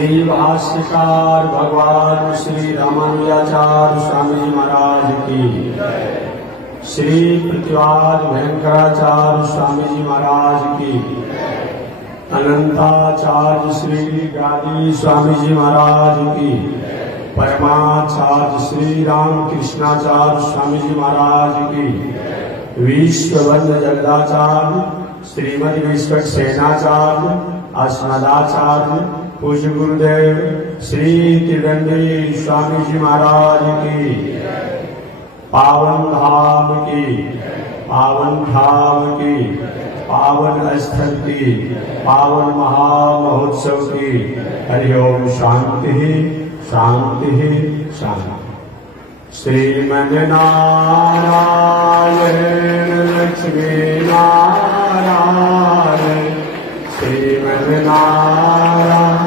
श्री भाष्यकार भगवान श्री रामानुजाचार्य स्वामी महाराज की, श्री प्रतिवाद भयंकराचार्य स्वामी जी महाराज की, अनंताचार्य श्री गादी स्वामी जी महाराज की, परमाचार्य श्री रामकृष्णाचार्य स्वामी जी महाराज की, विश्ववंद्य जगदाचार्य श्रीमद विश्वक्सेनाचार्य अस्मदाचार्य पूज्य गुरुदेव श्री त्रिदंडी स्वामी जी महाराज की, पावन धाम की, पावन धाम की, पावन स्थल की, पावन महामहोत्सव की। हरि ओम। शांति शांति शांति। श्रीमन नारायण लक्ष्मी नारायण, श्रीमन नारायण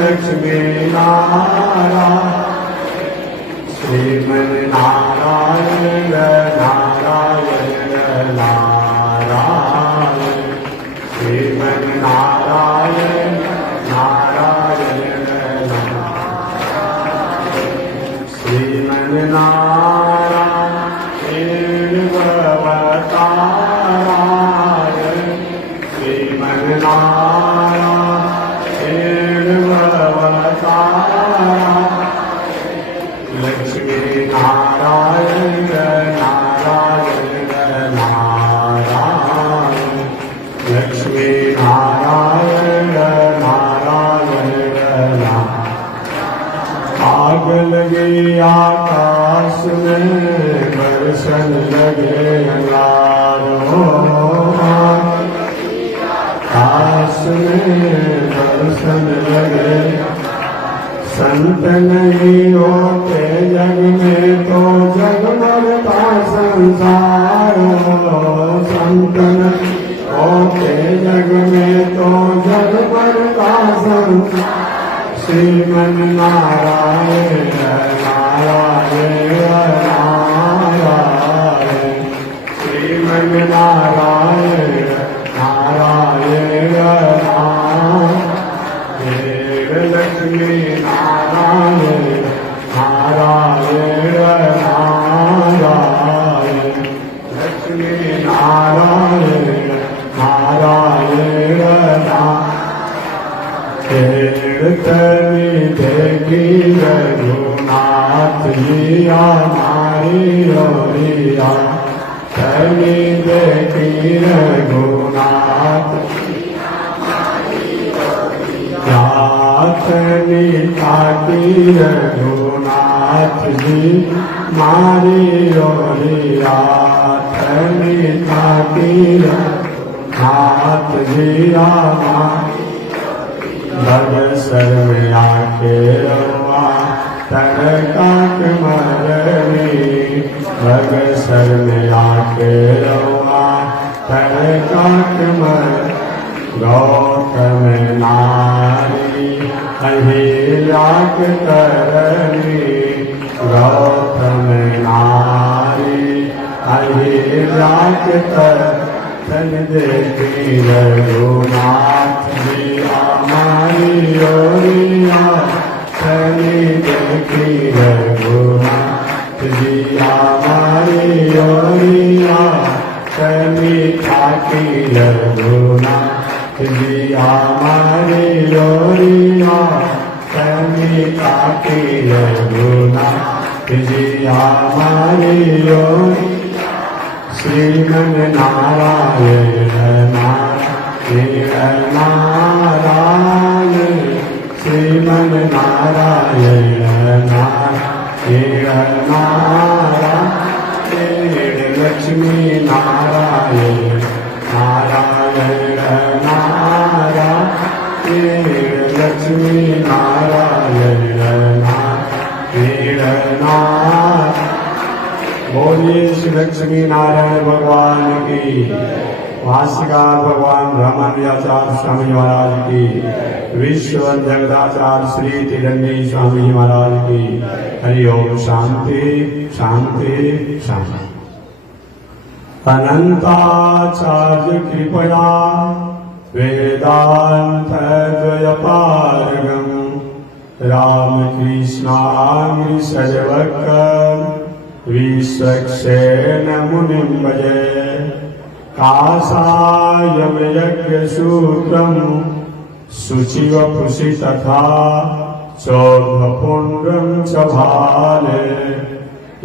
लक्ष्मी नारायण, श्रीमन नारायण नारायण नारायण, श्रीमन नारायण नारायण नारायण, श्रीमन नारायण भवतारायण, श्रीमन नारायण भवतारायण, लक्ष्मी नारायण नारायण नारायण, लक्ष्मी नारायण नारायण नारायण। आग लगे आकाश में बरसन लगे अंगारों, आकाश में बरसन लगे। संत नहीं होते जग में तो जगमगता संसार, संत नहीं होते जग में तो जगमगता संसार। श्रीमन नारायण नारायण नारायण, श्रीमन नारायण नारायण नारायण, लक्ष्मी नारायण नारायण नारायण, लक्ष्मी नारायण नारायण नारायण। देखी रघुनाथ लिया मारी ओरिया, तनी देखी रघुनाथ तनी ताकी रघुनाथ जी मारी ओरिया, तनी ताकी रघुनाथ जी बगसर में आके रवा तन काक मरनी, बगसर में आके रवा तन काक मर। गौतम नारी अहिल्याक तरनी, गौतम नारी अहिल्याक तरन देखी रघुनाथ जी हमारी ओरिया, तनी देखी रघुनाथ जी हमारी ओरिया, तनी ताकी रघुनाथ जी हमारी ओरिया, तनी ताकी रघुनाथ जी हमारी ओरिया। श्रीमन नारायण नारायण नारायण, श्रीमन नारायण नारायण नारायण, लक्ष्मी नारायण नारायण नारायण, लक्ष्मी नारायण नारायण नारायण। बोलिए श्री लक्ष्मी नारायण भगवान की, भाष्यकार भगवान रामानुजाचार्य स्वामी महाराज की, विश्ववंद्य जगदाचार्य श्री त्रिदंडी स्वामी महाराज की। हरि ओम। शांति शांति शांति। अनंताचार्य कृपया वेदान्तद्वयपारगम् रामकृष्णाङ्घ्रिसर्वकम् विश्वक्सेन मुनिं भजे। काषायं यज्ञसूत्रं शुचिवपुषि तथा चौर्धपुण्ड्रं च भाले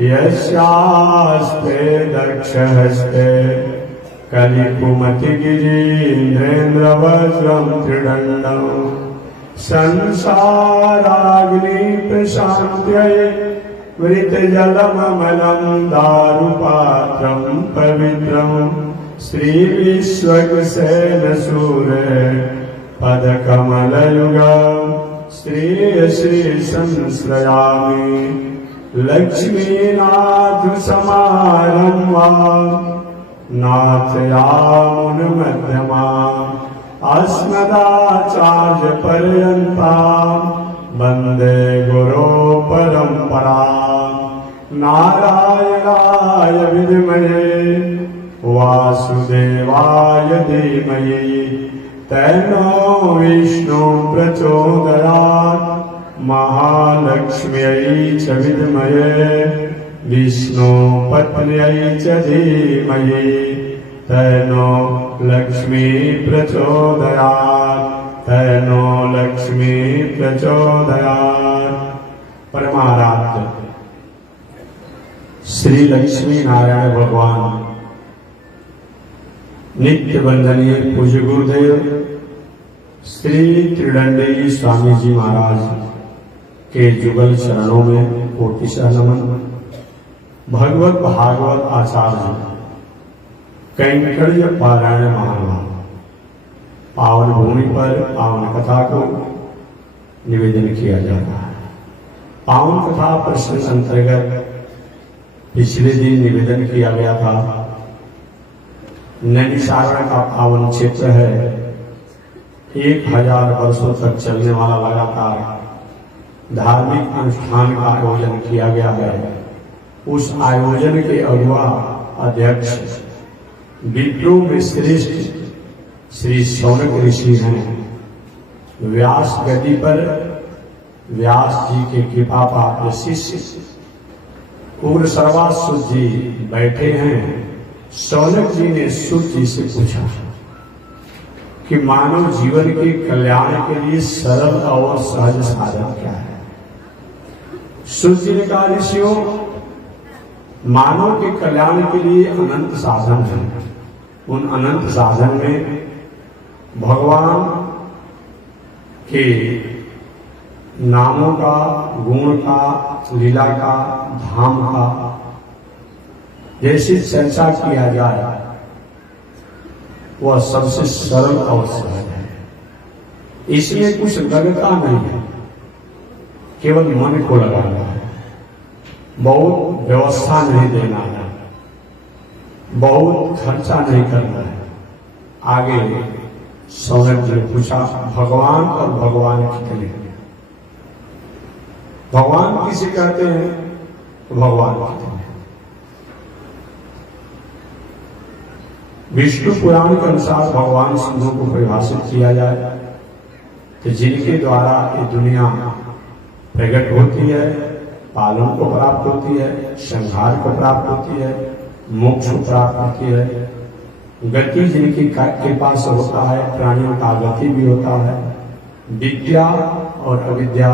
यस्यास्ते दक्षहस्ते कलिकुमतिगिरीन्द्रेन्द्रवज्रं त्रिदण्डम् संसाराग्निप्रशान्त्यै मृतजलममलं दारुपात्रं पवित्रम् श्रीविश्वक्सेनसूरे पदकमलयुगम् श्रीसंश्रयामि। लक्ष्मीनाथसमारम्भाम् नाथयामुनमध्यमाम् अस्मदाचार्यपर्यन्ताम् वन्दे गुरो परम्पराम्। नारायणाय विद्महे वासुदेवाय धीमहि तन्नो विष्णु प्रचोदयात्। महालक्ष्म्यै च विद्महे विष्णुपत्न्यै च धीमहि तन्नो लक्ष्मी प्रचोदयात्। तन्नो लक्ष्मी प्रचोदयात्। परमाराध्य श्री लक्ष्मी नारायण भगवान नित्य वंदनीय पूज्य गुरुदेव श्री त्रिदंडी स्वामी जी महाराज के जुगल चरणों में कोटिशः नमन। भगवत भागवत आचार्य कैंकर्य पारायण महानुभाव पावन भूमि पर पावन कथा को निवेदन किया जाता है। पावन कथा प्रश्न अंतर्गत पिछले दिन निवेदन किया गया था। नैमिषारण्य का पावन क्षेत्र है। 1000 वर्षों तक चलने वाला लगातार धार्मिक अनुष्ठान का आयोजन किया गया है। उस आयोजन के अगुआ अध्यक्ष विप्रो में श्रेष्ठ श्री शौनक ऋषि हैं। व्यास गद्दी पर व्यास जी के कृपा पात्र शिष्य उग्र सर्वासुर जी बैठे हैं। शौनक जी ने सुर जी से पूछा कि मानव जीवन के कल्याण के लिए सरल और सहज साधन क्या है। सुर जी ने कहा, ऋषियों, मानव के कल्याण के लिए अनंत साधन है। उन अनंत साधन में भगवान के नामों का, गुण का, लीला का, धाम का जैसी चर्चा किया जाए वह सबसे सरल और सहज है। इसमें कुछ गलता नहीं है, केवल मन को लगाना है। बहुत व्यवस्था नहीं देना है, बहुत खर्चा नहीं करना है। आगे शौनक जी ने पूछा, भगवान और भगवान कितने हैं? भगवान किसे कहते हैं? तो भगवान कितने हैं? विष्णु पुराण के अनुसार भगवान सिंधु को परिभाषित किया जाए तो जिनके द्वारा ये दुनिया प्रकट होती है, पालन को प्राप्त होती है, संहार को प्राप्त होती है, मोक्ष को प्राप्त होती है, गति जिनकी कृपा से होता है, प्राणियों का गति भी होता है, विद्या और अविद्या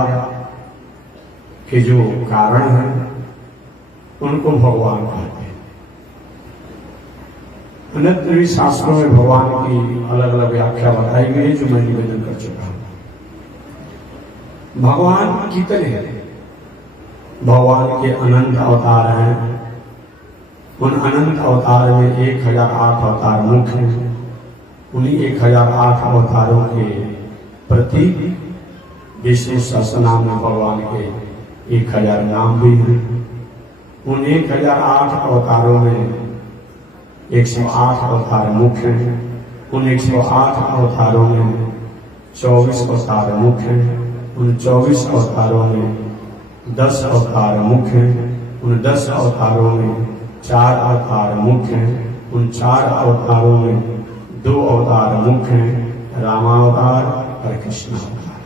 के जो कारण हैं उनको भगवान कहते हैं। अन्य शास्त्रों में भगवान की अलग अलग व्याख्या बताई गई है जो मैं निवेदन कर चुका हूं। भगवान कितने हैं? भगवान के अनंत अवतार हैं। उन अनंत अवतार में 1008 अवतार मुख्य हैं। उन्हीं 1008 अवतारों के प्रतीक विष्णु सहस्रनाम में भगवान के 1000 नाम भी हैं। उन 1008 अवतारों में 108 अवतार मुख्य हैं। उन 108 अवतारों में 24 अवतार मुख्य हैं। उन 24 अवतारों में 10 अवतार मुख्य हैं। उन 10 अवतारों में 4 अवतार मुख्य हैं। उन 4 अवतारों में 2 अवतार मुख्य हैं। रामावतार और कृष्ण अवतार।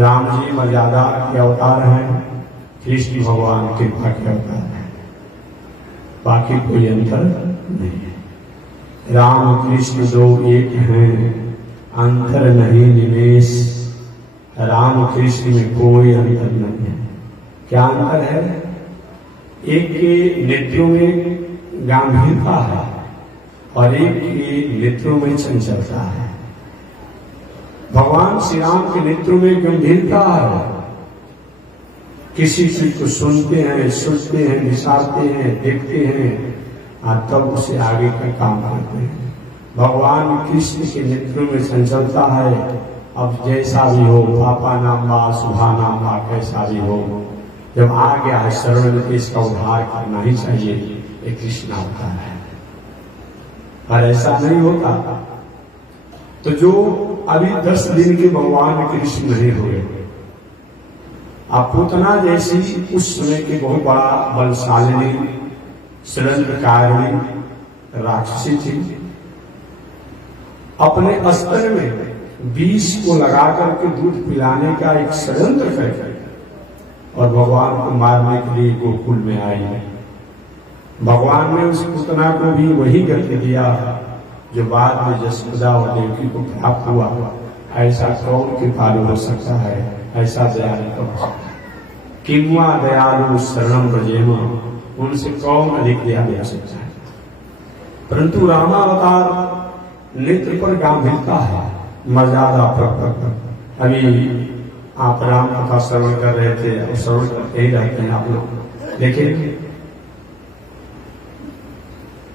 राम जी मर्यादा के अवतार हैं, कृष्ण भगवान कृपा के अवतार हैं, बाकी कोई अंतर नहीं है। राम कृष्ण दो एक हैं, अंतर नहीं निमेश। राम कृष्ण में कोई अंतर नहीं है। क्या अंतर है? एक के नेत्रों में गंभीरता है और एक के नेत्रों में चंचलता है। भगवान श्री राम के नेत्रों में गंभीरता है, किसी चीज को सुनते हैं, सोचते हैं, विचारते हैं, देखते हैं और तब उसे आगे का काम करते हैं। भगवान कृष्ण के नेत्रों में चंचलता है। अब जैसा भी हो, पापा नाम बा शुभा नाम बा, कैसा भी हो, जब आ गया है शरण में इसका उद्धार करना ही चाहिए। ये कृष्ण होता है। और ऐसा नहीं होता तो जो अभी 10 दिन के भगवान कृष्ण नहीं हुए, आप पूतना जैसी उस समय की बहुत बड़ा बलशालिनी षड्यंत्रकारिणी राक्षसी थी, अपने अस्त्र में विष को लगा करके दूध पिलाने का एक षड्यंत्र करके और भगवान को मारने के लिए गोकुल में आई है। भगवान ने उस पूतना को भी वही गति दिया जो बाद में यशोदा और देवकी को प्राप्त हुआ। ऐसा कौन कृपालु हो सकता है? ऐसा दयालु कौन हो सकता है? किंवा दयालु शरणम ब्रजेम, उनसे कौन अधिक दयालु हो सकता है? परंतु रामावतार नेत्र पर गंभीरता है, मर्यादा पर। अभी आप राम कथा श्रवण कर रहे थे और श्रवण करते ही रहते हैं आप लोग। देखिए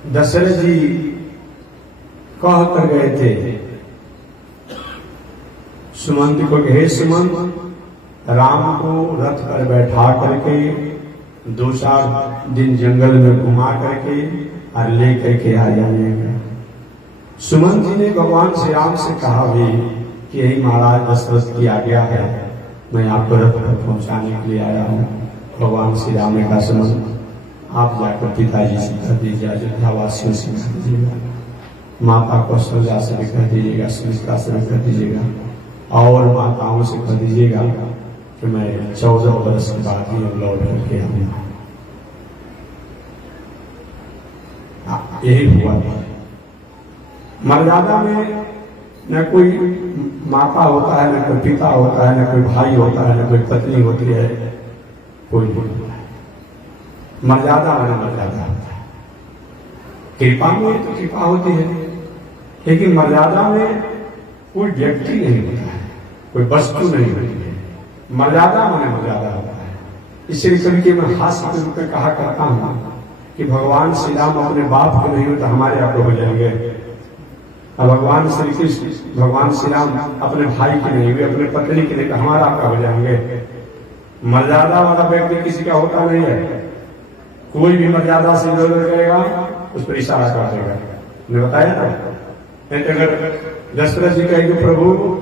दशरथ जी कह कर गए थे सुमंत को, हे सुमंत, राम को रथ पर बैठा करके 2-4 दिन जंगल में घुमा करके और ले करके आ जाइएगा। सुमंत जी ने भगवान श्री राम से कहा भी कि यही महाराज दशरथ की आज्ञा है, मैं आपको रथ पर पहुंचाने के लिए आया हूँ। भगवान श्री राम ने कहा सुमंत, आप जाकर पिताजी से कह दीजिए, अयोध्या वासियों से कह दीजिएगा, माता कौशल्या से भी कह दीजिएगा, सुमित्रा से भी कह दीजिएगा और माताओं से कह दीजिएगा कि मैं 14 वर्ष के बाद ही अब लौट करके आऊंगा। यही हुआ था। मर्यादा में न कोई माता होता है, न कोई पिता होता है, न कोई भाई होता है, न कोई पत्नी होती है, कोई नहीं होता है। मर्यादा में मर्यादा होता है। कृपा में तो कृपा होती है, लेकिन मर्यादा में कोई व्यक्ति नहीं होता है, कोई वस्तु नहीं होती है। मर्यादा में मर्यादा होता है। इसलिए कभी मैं हास्य के रूप में कहा करता हूं कि भगवान श्री राम अपने बाप के नहीं होते, हमारे आप हो जाएंगे। अब भगवान श्री कृष्ण, भगवान श्री राम अपने भाई के नहीं हुए, अपने पत्नी के नहीं, हमारा आपका हो जाएंगे। मर्यादा वाला व्यक्ति किसी का होता नहीं है। कोई भी मर्यादा से इधर करेगा उस पर इशारा कर देगा। मैं बताया ना, अगर दशरथ जी कहेंगे प्रभु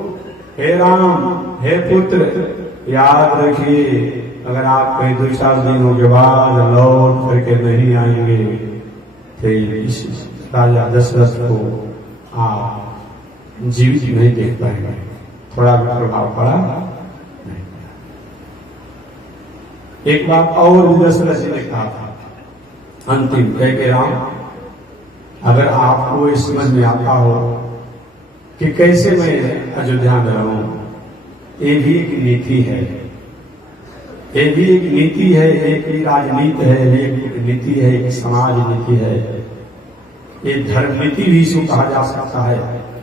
हे राम हे पुत्र, याद रखिए अगर आप कहीं 2-4 दिनों के बाद लौट करके नहीं आएंगे तो इस राजा दशरथ को आप जीवित नहीं देख पाएंगे। थोड़ा भी प्रभाव पड़ा नहीं। एक बात और भी दशरथ जी ने कहा था अंतिम, कह के राम, अगर आपको इस समझ में आता हो कि कैसे मैं अयोध्या में रहूं, ये भी एक नीति है, ये भी एक नीति है, एक राजनीति है, एक नीति है, एक समाज नीति है, ये धर्म नीति भी इसको कहा जा सकता है।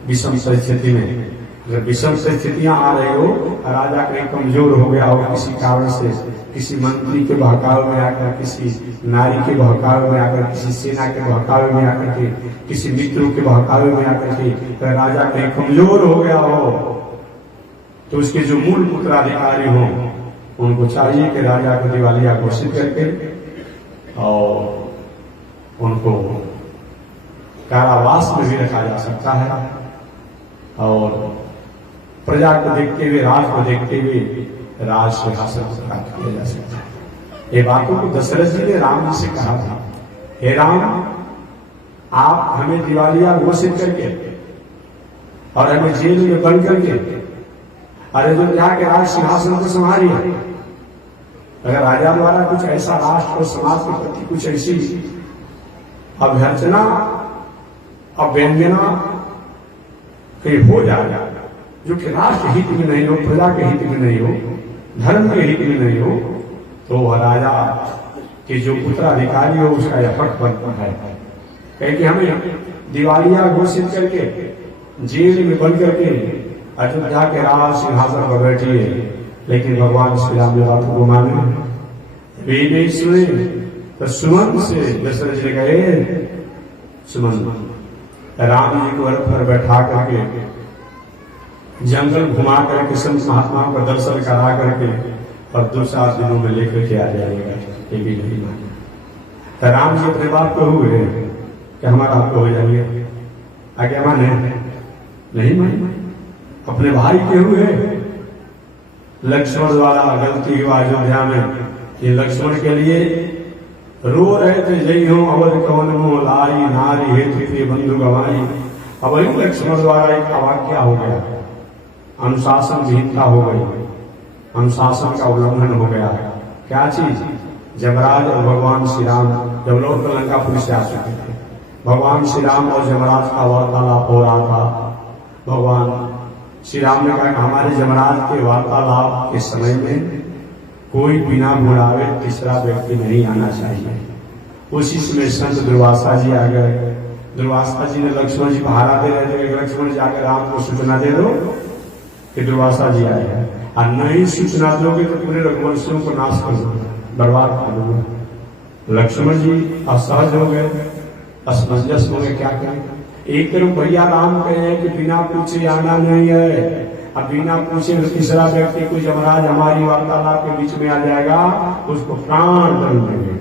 विषम परिस्थिति में अगर विषम परिस्थितियां आ रही हो, राजा कहीं कमजोर हो गया हो किसी कारण से, किसी मंत्री के बहकावे में आकर, किसी नारी के बहकावे में आकर, किसी सेना के बहकावे में आकर के, किसी मित्रों के बहकावे में आकर के, तो राजा कहीं कमजोर हो गया हो तो उसके जो मूल उत्तराधिकारी हों उनको चाहिए कि राजा को दिवालिया घोषित करके और उनको कारावास में भी रखा जा सकता है और प्रजा को देखते हुए, राज को देखते हुए राज सिंहासन को प्राप्त किया जा सकता है। ये बातों को दशरथ जी ने राम जी से कहा था, हे राम, आप हमें दिवालिया घोषित करके और हमें जेल में बंद करके अयोध्या के राज सिंहासन को संभालिए। अगर राजा द्वारा कुछ ऐसा राष्ट्र और समाज के प्रति कुछ ऐसी अभ्यर्चना अव्यंजना कहीं हो जाएगा जो कि राष्ट्र हित में नहीं हो, प्रजा के हित में नहीं हो, धर्म के हित में नहीं हो, तो वह राजा के जो उत्तराधिकारी हो उसका यह हक बनता है कि हमें दिवालिया घोषित करके जेल में बंद करके अयोध्या के राज सिंहासन पर बैठिए। लेकिन भगवान श्री राम ने बात को माने, वे सुने तो सुमन से दशरथ जी गए, सुमन राम जी को रथ पर बैठा करके जंगल घुमा करके संत महात्माओं का दर्शन करा करके और 2-4 दिनों में लेकर के आ जाएगा, ये भी नहीं माने। राम जी अपने बात को हुए कि हमारा आपको हो जाएंगे, आगे माने नहीं माने। अपने भाई के हुए लक्ष्मण द्वारा गलती हुआ अयोध्या में, ये लक्ष्मण के लिए रो रहे थे, जय हो अवध कौन मोह लाई नारी हेतु बंधु गवाई। अब वही लक्ष्मण द्वारा एक अवाक्या हो गया, अनुशासन विहीनता हो गई, अनुशासन का उल्लंघन हो गया। क्या चीज? जमराज और भगवान श्री राम जब लौट कर लंकापुर से आ चुके थे, भगवान श्री राम और जमराज का वार्तालाप हो रहा था। भगवान श्री राम ने कहा कि हमारे जमराज के वार्तालाप के समय में कोई बिना बुलावे तीसरा व्यक्ति नहीं आना चाहिए। उसी समय संत दुर्वासा जी आ गए। दुर्वासा जी ने लक्ष्मण जी पहारा दे रहे थे, लक्ष्मण जी आकर राम को सूचना दे दो कि दुर्वासा जी आए हैं, और नहीं सूचना दोगे तो पूरे रघुवंशियों को नाश कर दूंगा, बर्बाद कर दूंगा। लक्ष्मण जी असहज हो गए, असमंजस हो गए, क्या करें। एक तरफ भैया राम कहे कि बिना पूछे आना नहीं है, अब बिना पूछे तीसरा व्यक्ति कोई जमराज हमारी वार्तालाप के बीच में आ जाएगा, उसको प्राण दंड देंगे।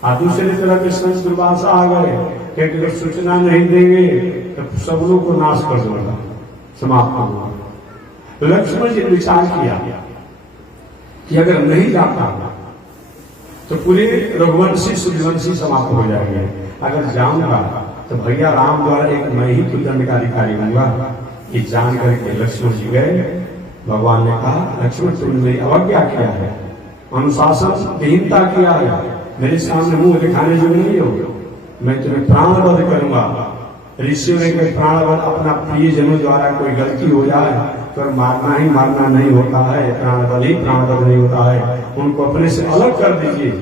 और दूसरी तरफ के संत दुर्वासा आ गए कि अगर सूचना नहीं देंगे तो सब लोग को नाश कर दूंगा, समाप्त कर दूंगा। लक्ष्मण जी ने विचार किया कि अगर नहीं जाता तो पूरे रघुवंशी सूर्यवंशी समाप्त हो जाएंगे, अगर जाऊंगा तो भैया राम द्वारा एक मैं ही तो दंड का अधिकारी होऊंगा। ये जान करके लक्ष्मण जी गए। भगवान ने कहा, लक्ष्मण तुमने मेरी अवज्ञा किया है, अनुशासन विहीनता किया है, मेरे सामने मुंह दिखाने जो नहीं हो, मैं तुम्हें प्राणवध करूंगा। ऋषियों ने कहा प्राणवध अपना प्रिय जनों द्वारा कोई गलती हो जाए तो मारना ही मारना नहीं होता है, प्राणवध ही प्राणवध नहीं होता है, उनको अपने से अलग कर दीजिए,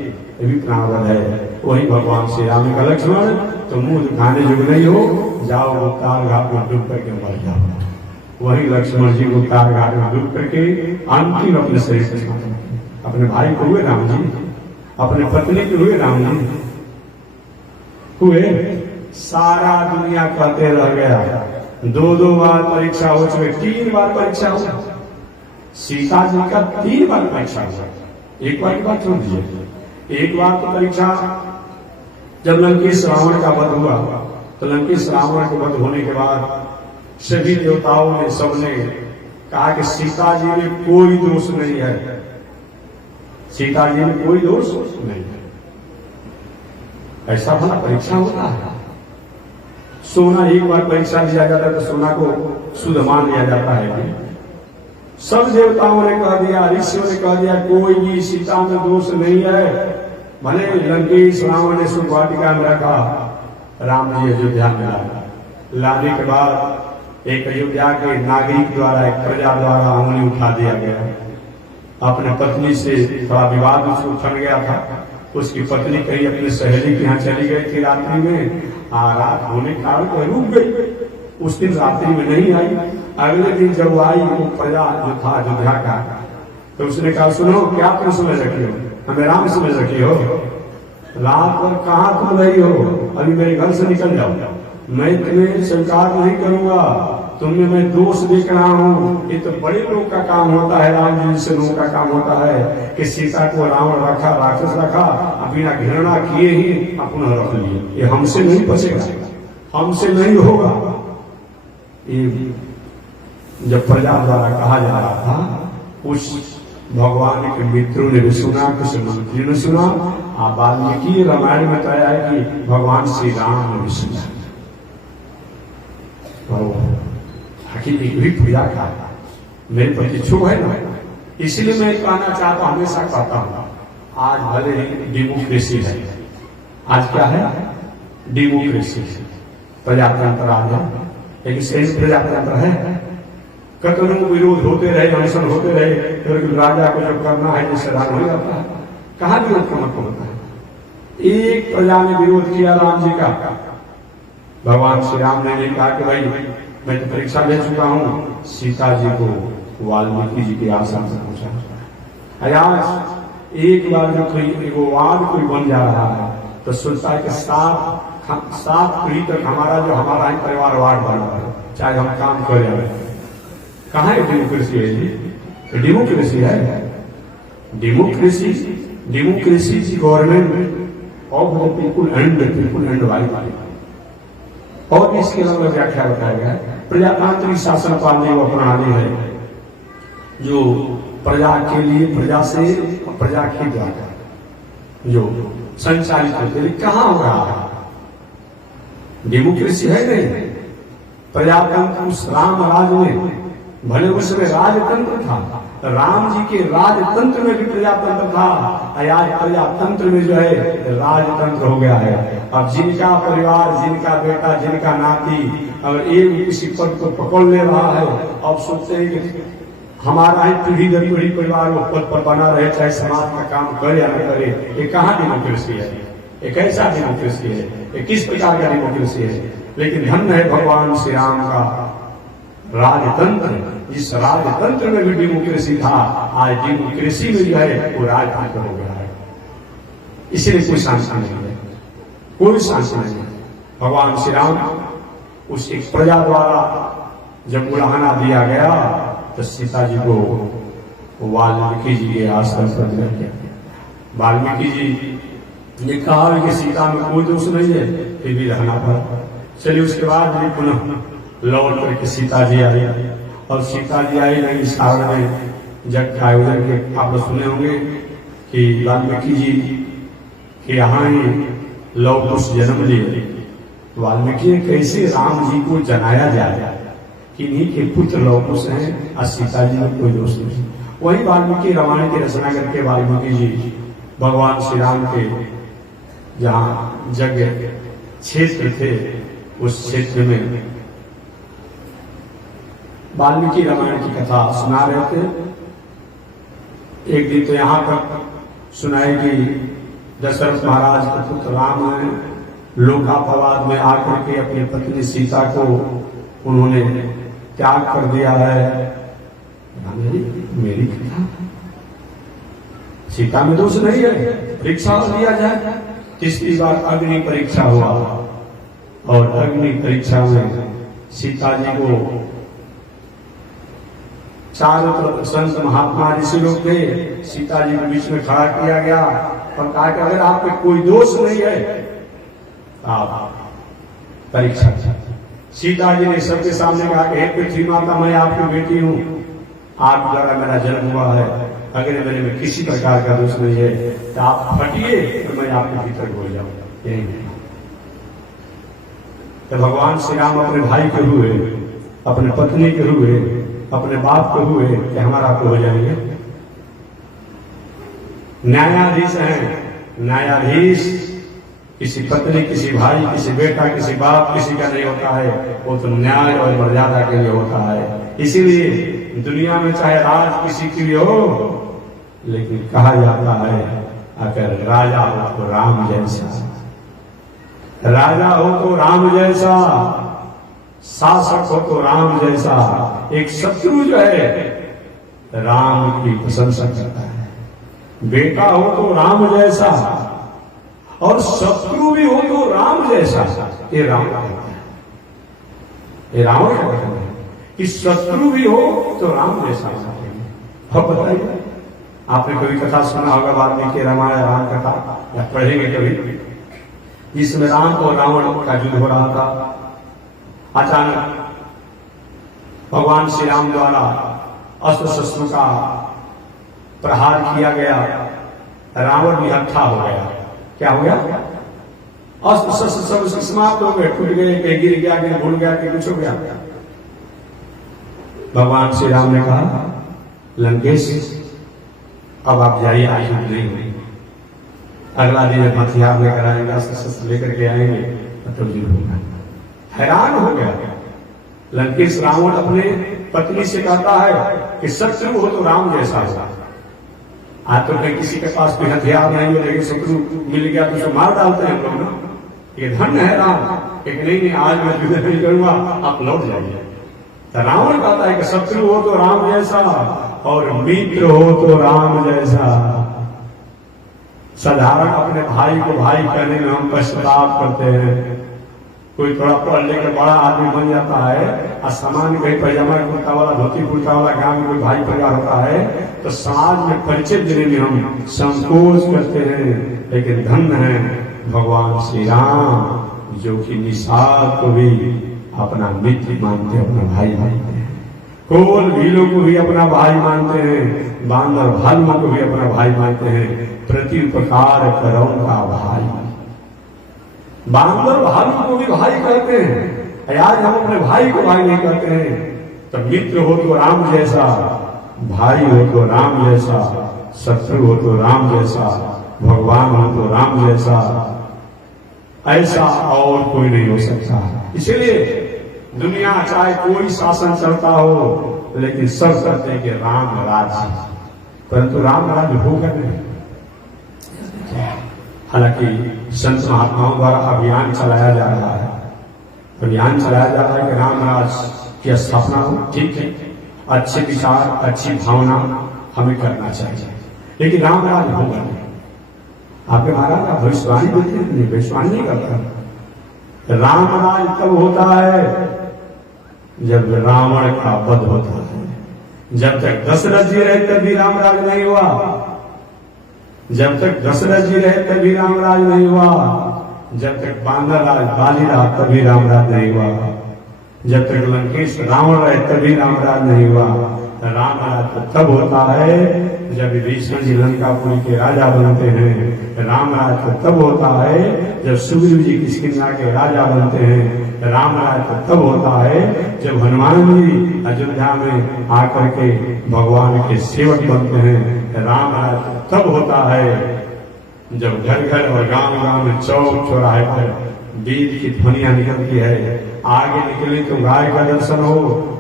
ये भी प्राणवध है। वही भगवान श्री राम का लक्ष्मण तो मुंह दिखाने जो नहीं हो, जाओ गुप्तार घाट में डूब करके मर जाओ। वही लक्ष्मण जी गुप्तार घाट में डूब करके अंतिम अपने शरीर से अपने भाई को हुए राम जी, अपने पत्नी के हुए राम जी हुए। सारा दुनिया कहते रह गया, 2 बार परीक्षा हो चुके, 3 बार परीक्षा हो। सीता जी का 3 बार परीक्षा हुआ, एक बार की बात छोड़ दीजिए। एक बार तो परीक्षा जब लंकेश रावण का वध हुआ, तो लंकेश रावण के वध होने के बाद सभी देवताओं ने सबने कहा कि सीता जी में कोई दोष नहीं है, सीता जी में कोई दोष नहीं है। ऐसा भला परीक्षा होता है? सोना एक बार परीक्षा दिया जाता है तो सोना को शुद्ध मान लिया जाता है। सब देवताओं ने कह दिया, ऋषियों ने कह दिया कोई भी सीता में दोष नहीं है। भले लंकेश रावण ने सुख वाटिका में रखा, राम जी अयोध्या में लाने के बाद एक अयोध्या के नागरिक द्वारा, एक प्रजा द्वारा उंगली उठा दिया गया। अपने पत्नी से थोड़ा विवाद उसको उठन गया था, उसकी पत्नी कहीं अपनी सहेली के यहाँ चली गई थी रात्रि में, रात होने के कारण कोई रुक गई, उस दिन रात्रि में नहीं आई। अगले दिन जब आई वो प्रजा जो था अयोध्या का, तो उसने कहा सुनो क्या तुम समझ रखी हो, हमें राम समझ रखी हो, रात भर कहाँ तुम रही हो, अभी मेरे घर से निकल जाओ, मैं तुम्हें स्वीकार नहीं करूंगा, तुम्हें मैं दोष देख रहा हूँ। ये तो बड़े लोग का काम होता है, राम जी से लोगों का काम होता है कि सीता को रावण रखा, राक्षस रखा, बिना घृणा किए ही अपना रख लिए। ये हमसे नहीं बचेगा, हमसे नहीं होगा। ये जब प्रजा द्वारा कहा जा रहा था, उस भगवान के मित्रों ने भी सुना, कुछ मंत्री ने सुना, वाल्मीकि रामायण में बताया है कि भगवान श्री राम ने भी सुना। कि एक भी पूजा का मेरे प्रति शुभ है ना। इसलिए मैं कहना चाहता हूं, हमेशा कहता हूं, आज भले ही डेमोक्रेसी है, आज क्या है, डेमोक्रेसी, प्रजातंत्र आज है, लेकिन सही प्रजातंत्र है। कतनों विरोध होते रहे, अनशन होते रहे, फिर राजा को जब करना है जिससे राज हो जाता है। कहाँ विरोध का मतलब होता है? एक प्रजा ने विरोध किया राम जी का, भगवान श्री राम ने कहा कि भाई मैं तो परीक्षा ले चुका हूं, सीता जी को वाल्मीकि जी के आश्रम से पूछा। आज एक बार जब कोई वाद कोई बन जा रहा है तो सोचता है कि सात पीढ़ी तक हमारा जो हमारा ही परिवार वार्ड बन रहा है, चाहे हम काम करें। कहाँ है डेमोक्रेसी? है जी, डेमोक्रेसी है। डेमोक्रेसी, डेमोक्रेसी की government of the people and wide. और इसके अलावा व्याख्या बताया गया है, प्रजातांत्रिक शासन पालने वो प्रणाली है जो प्रजा के लिए, प्रजा से, प्रजा के द्वारा जो संचालित होते हैं। कहाँ हो रहा है? डेमोक्रेसी है नहीं। प्रजातंत्र उस राम राज में, भले उसमें राजतंत्र था, राम जी के राजतंत्र में भी प्रजातंत्र था, आज प्रजातंत्र में जो है राजतंत्र हो गया है। अब जिनका परिवार, जिनका बेटा, जिनका नाती अगर एक किसी पद को पकड़ ले रहा है, अब सोचते हैं कि हमारा ही पीढ़ी दर पीढ़ी परिवार वो पद पर बना रहे, चाहे समाज का काम करे या न करे। ये कहाँ डेमोक्रेसी है? ये कैसा डेमोक्रेसी है? ये किस प्रकार का डेमोक्रेसी है? लेकिन धन्य है भगवान श्री राम का राजतंत्र, जिस राजतंत्र में भी डेमोक्रेसी था, आज डेमोक्रेसी में जो है वो राजतंत्र हो गया है। इसलिए कोई शांति नहीं है, कोई शांति नहीं है। भगवान श्री राम उस एक प्रजा द्वारा जब बुलाना दिया गया तो सीता जी को वाल्मीकि जी के आश्रम पर दिया गया। वाल्मीकि जी ने कहा कि सीता में कोई दोष नहीं है, फिर भी रहना पड़ा। चलिए उसके बाद भी पुनः लौट करके सीता जी आई, और सीता जी आई नहीं इस कारण में जग का आयोजन के आप लोग सुने होंगे कि वाल्मीकि जी के यहाँ ही लव कुश जन्म लिए। वाल्मीकि ने कैसे राम जी को जनाया जाए कि इन्हीं के पुत्र लव कुश हैं और सीता जी में कोई दोष नहीं। वही वाल्मीकि रामायण की रचना करके वाल्मीकि जी भगवान श्री राम के जहाँ जग क्षेत्र थे उस क्षेत्र में वाल्मीकि रामायण की कथा सुना रहे थे। एक दिन तो यहां तक सुनाई कि दशरथ महाराज के पुत्र राम है, लोकापवाद में आकर के अपनी पत्नी सीता को उन्होंने त्याग कर दिया है। मेरी कथा, सीता में दोष नहीं है, परीक्षा लिया जाए। तीसरी बार अग्नि परीक्षा हुआ और अग्नि परीक्षा में सीता जी को चारों तरफ संत महात्मा ऋषि लोग थे, सीता जी के बीच में खड़ा किया गया और कहा कि अगर आप पे कोई दोष नहीं है आप परीक्षा। सीता जी ने सबके सामने कहा कि हे पृथ्वी माता, मैं आपकी बेटी हूं, आप द्वारा मेरा जन्म हुआ है, अगर मेरे में किसी प्रकार का दोष नहीं है तो आप फटिए तो मैं आपके भीतर बोल जाऊंगा। तो भगवान श्री राम अपने भाई के हुए, अपने पत्नी के हुए, अपने बाप को हुए कि हमारा आपको हो जाएंगे। न्यायाधीश हैं, न्यायाधीश किसी पत्नी, किसी भाई, किसी बेटा, किसी बाप, किसी का नहीं होता है, वो तो न्याय और मर्यादा के लिए होता है। इसीलिए दुनिया में चाहे राज किसी के लिए हो, लेकिन कहा जाता है अगर राजा हो तो राम जैसा, राजा हो तो राम जैसा, शासक हो तो राम जैसा। एक शत्रु जो है राम की प्रशंसा करता है, बेटा हो तो राम जैसा और शत्रु भी हो तो राम जैसा। ये राम कहता है, ये रावण का कहना है कि शत्रु भी हो तो राम जैसा। अब बताइए, आपने कभी कथा सुना होगा वाल्मीकि रामायण राम कथा, या पढ़ेंगे कभी, जिसमें राम और रावण का युद्ध हो रहा था। अचानक भगवान श्री राम द्वारा अस्त्र शस्त्रों का प्रहार किया गया, रावण भी हत्था हो गया। क्या हो गया? अस्त्र शस्त्र सब समाप्त हो गए, टूट गए, कहीं गिर गया, कहीं भूल गया, कहीं कुछ हो गया। भगवान श्री राम ने कहा लंकेश अब आप जाइए, आज नहीं हुई, अगला दिन हथियार लेकर आएंगे, अस्त्र लेकर के आएंगे तो युद्ध होगा। हैरान हो गया लंकेश। रावण अपने पत्नी से कहता है कि शत्रु हो तो राम जैसा होगा। आज तो किसी के पास कोई हथियार नहीं हो, लेकिन शत्रु मिल गया तो मार डालते हैं लोग ना। ये धन्य है राम। एक नहीं आज मैं युद्ध नहीं करूंगा, आप लौट जाइए। तो रावण कहता है कि शत्रु हो तो राम जैसा और मित्र हो तो राम जैसा। साधारण अपने भाई को भाई कहने में हम पश्चाताप करते हैं। कोई थोड़ा पढ़ लेकर बड़ा आदमी बन जाता है और सामान्य कहीं पैजामा कुर्ता वाला धोती कुर्ता वाला गांव में कोई भाई परिवार होता है तो समाज में परिचय देने में हम संकोच करते हैं। लेकिन धन्य है भगवान श्री राम जो कि निषाद को भी अपना मित्र मानते, अपना भाई मानते हैं। कोल भीलों को भी अपना भाई मानते हैं, बांदर भालुओं को भी अपना भाई मानते हैं। प्रति उपकार करो का भाई। बांदर भालू को भी भाई कहते हैं। आज हम अपने भाई को भाई नहीं कहते हैं। तो मित्र हो तो राम जैसा, भाई हो तो राम जैसा, शत्रु हो तो राम जैसा, भगवान हो तो राम जैसा, ऐसा और कोई नहीं हो सकता। इसीलिए दुनिया चाहे कोई शासन चलता हो, लेकिन सब कहते हैं कि राम राज्य, परंतु राम राज्य होगा नहीं। हालांकि संत महात्माओं द्वारा अभियान चलाया जा रहा है, अभियान चलाया जा रहा है कि राम राज्य की स्थापना हो। ठीक है, अच्छे विचार, अच्छी भावना हमें करना चाहिए, लेकिन राम राज्य होगा नहीं। आपके महाराज आप भविष्यवाणी देते हैं, भविष्यवाणी नहीं करता। राम राज तब होता है जब रावण का वध होता है। जब तक दशरथ जी रहे तभी राम राज नहीं हुआ। जब तक दशरथ जी रहे तभी राम राज नहीं हुआ। जब तक बानर राज बाली रहा तभी राम राज नहीं हुआ। जब तक लंकेश रावण रहे तभी राम राज नहीं हुआ। राम राज तो तब होता है जब विभीषण जी लंकापुरी के राजा बनते हैं। राम राज तो तब होता है जब सुग्रीव जी किष्किंधा के राजा बनते हैं। राम राज तो तब होता है जब हनुमान जी अयोध्या में आकर के भगवान के सेवक बनते हैं। राम राज तो तब होता है जब घर घर और गांव गांव में चौक चौराहे पर वेद की ध्वनियां निकलती है। आगे निकले तो गाय का दर्शन हो,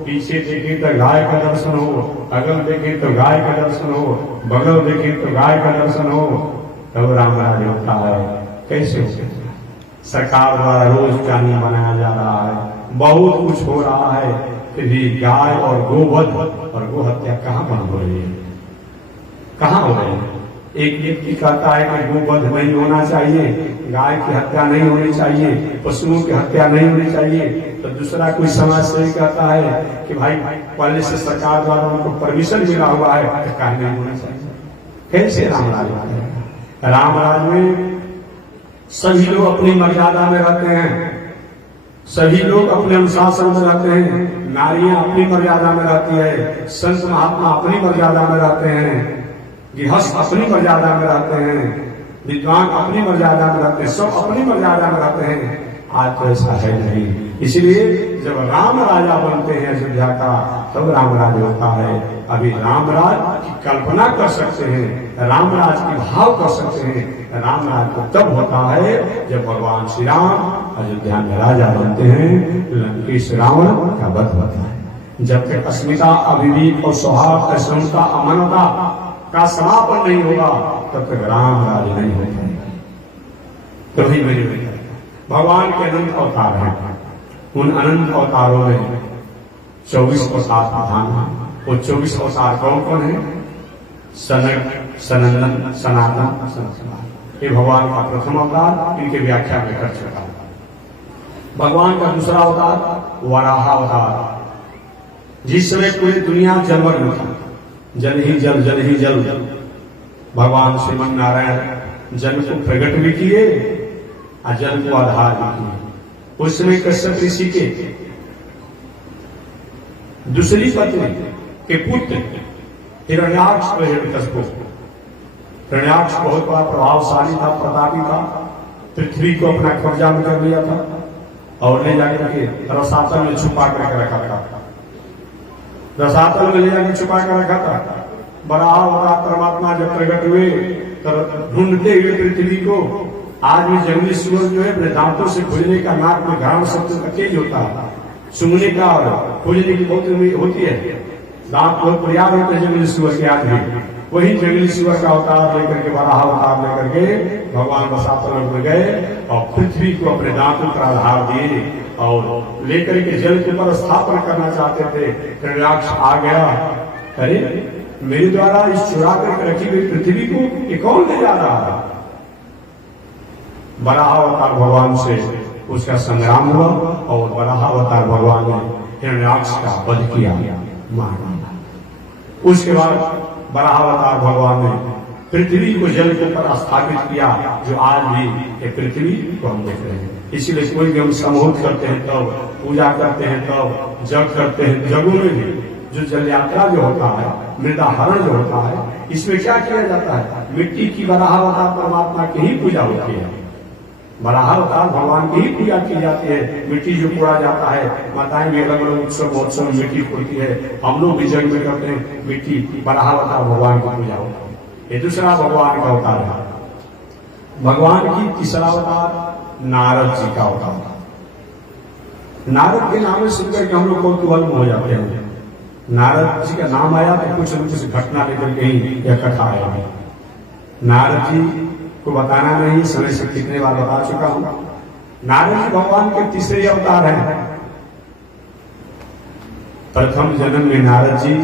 पीछे देखे तो गाय का दर्शन हो, अगल देखे तो गाय का दर्शन हो, बगल देखे तो गाय का दर्शन हो, तब राम राज होता है। कैसे हो सकता है? सरकार द्वारा रोज कानून बनाया जा रहा है, बहुत कुछ हो रहा है, फिर भी गाय और गोवध और गो हत्या कहाँ बंद हो रही है? कहाँ हो रही है? एक व्यक्ति कहता है कि गोवध नहीं होना चाहिए, गाय की हत्या नहीं होनी चाहिए, पशुओं की हत्या नहीं होनी चाहिए, तो दूसरा कोई समाज सेवी कहता है कि भाई पहले से सरकार द्वारा उनको परमिशन मिला हुआ है तो काहे नहीं होना चाहिए। कैसे राम राज है? राम राज में सभी लोग अपनी मर्यादा में रहते हैं, सभी लोग अपने अनुशासन में रहते हैं, नारियां अपनी मर्यादा में रहती है, संत महात्मा अपनी मर्यादा में रहते हैं, गृहस्थ अपनी मर्यादा में रहते हैं, विद्वान अपनी मर्यादा में रहते हैं, सब अपनी मर्यादा में रहते हैं। आज तो ऐसा है नहीं। इसलिए जब राम राजा बनते हैं अयोध्या का, तब राम राज होता है। अभी राम राज की कल्पना कर सकते हैं, राम राज की भाव कर सकते हैं। राम राज तो तब होता है जब भगवान श्री राम अयोध्या में राजा बनते हैं, लंकेश रावण का वध होता है। जब तक अस्मिता, अविवेक और सौहार्द, असमता, अमानता का समापन नहीं होगा, तब तक राम राज नहीं होता है। कभी मेरे भगवान के अनंत अवतार हैं। उन अनंत अवतारों में 24 अवतार प्रधान हैं। वो 24 अवतार कौन कौन है? सनक, सनंदन, सनातन, सनातन। ये भगवान का प्रथम अवतार, इनके व्याख्या में कर चुका। भगवान का दूसरा अवतार वराह अवतार, जिस समय पूरी दुनिया जलमग्न था, जल ही जल, जल ही जल। भगवान श्रीमन नारायण जल को प्रकट भी किए और जल को आधार भी किए। उस समय कश्यप ऋषि के दूसरी पत्नी के पुत्र हिरण्याक्ष व हिरण्यकश्यप। हिरण्याक्ष बहुत बड़ा प्रभावशाली था, प्रतापी था, पृथ्वी को अपना कब्जा में कर लिया था और ले जाकर के रसातल में छुपा करके रखा था। रसातल में ले जाकर छुपा कर रखा था। बड़ा अवतार परमात्मा जब प्रकट हुए तब ढूंढते हुए पृथ्वी को। आज भी जंगली सुअर जो है अपने दांतों से खोजने का, नाक में घाव शब्द का तेज होता है, सूंघने का और खोजने की बहुत होती है, दांत बहुत प्रयास होते हैं जंगली सुअर के। आज भी वही जंगली सुअर का अवतार लेकर के, बड़ा अवतार लेकर के भगवान रसातल में गए और पृथ्वी को अपने दांतों का आधार दिए और लेकर के जल के ऊपर स्थापना करना चाहते थे। हिरण्याक्ष आ गया, अरे मेरे द्वारा इस चुरा करके रखी गई पृथ्वी को ये कौन ले जा रहा है? बड़ा अवतार भगवान से उसका संग्राम हुआ और बड़ा अवतार भगवान ने हिरण्याक्ष का वध किया, मार डाला। उसके बाद बड़ा अवतार भगवान ने पृथ्वी को जल के ऊपर स्थापित किया, जो आज भी ये पृथ्वी को हम देख रहे हैं। इसीलिए कोई भी हम समूह करते हैं तब, पूजा करते हैं तब, जग करते हैं, जगों में भी जो जल यात्रा जो होता है, मृदाहरण जो होता है, इसमें क्या किया जाता है? मिट्टी की बड़ा अवतार परमात्मा की ही पूजा होती है, बड़ा अवतार भगवान की ही पूजा की जाती है। मिट्टी जो फोड़ा जाता है, माताएं भी अलग अलग उत्सव महोत्सव में मिट्टी फोड़ती है, हम लोग भी जग में करते हैं मिट्टी, बड़ा अवतार भगवान की पूजा होती है। ये दूसरा भगवान का अवतार है। भगवान की तीसरा अवतार नारद जी का अवतार। नारद के नाम सुनकर के हम लोग कौतूहल हो जाते हैं। नारद जी का नाम आया तो कुछ न कुछ घटना लेकर के ही यह कथा आया। नारद जी को बताना नहीं, समय से कितने बार बता चुका हूं। नारद जी भगवान के तीसरे अवतार हैं। प्रथम जन्म में नारद जी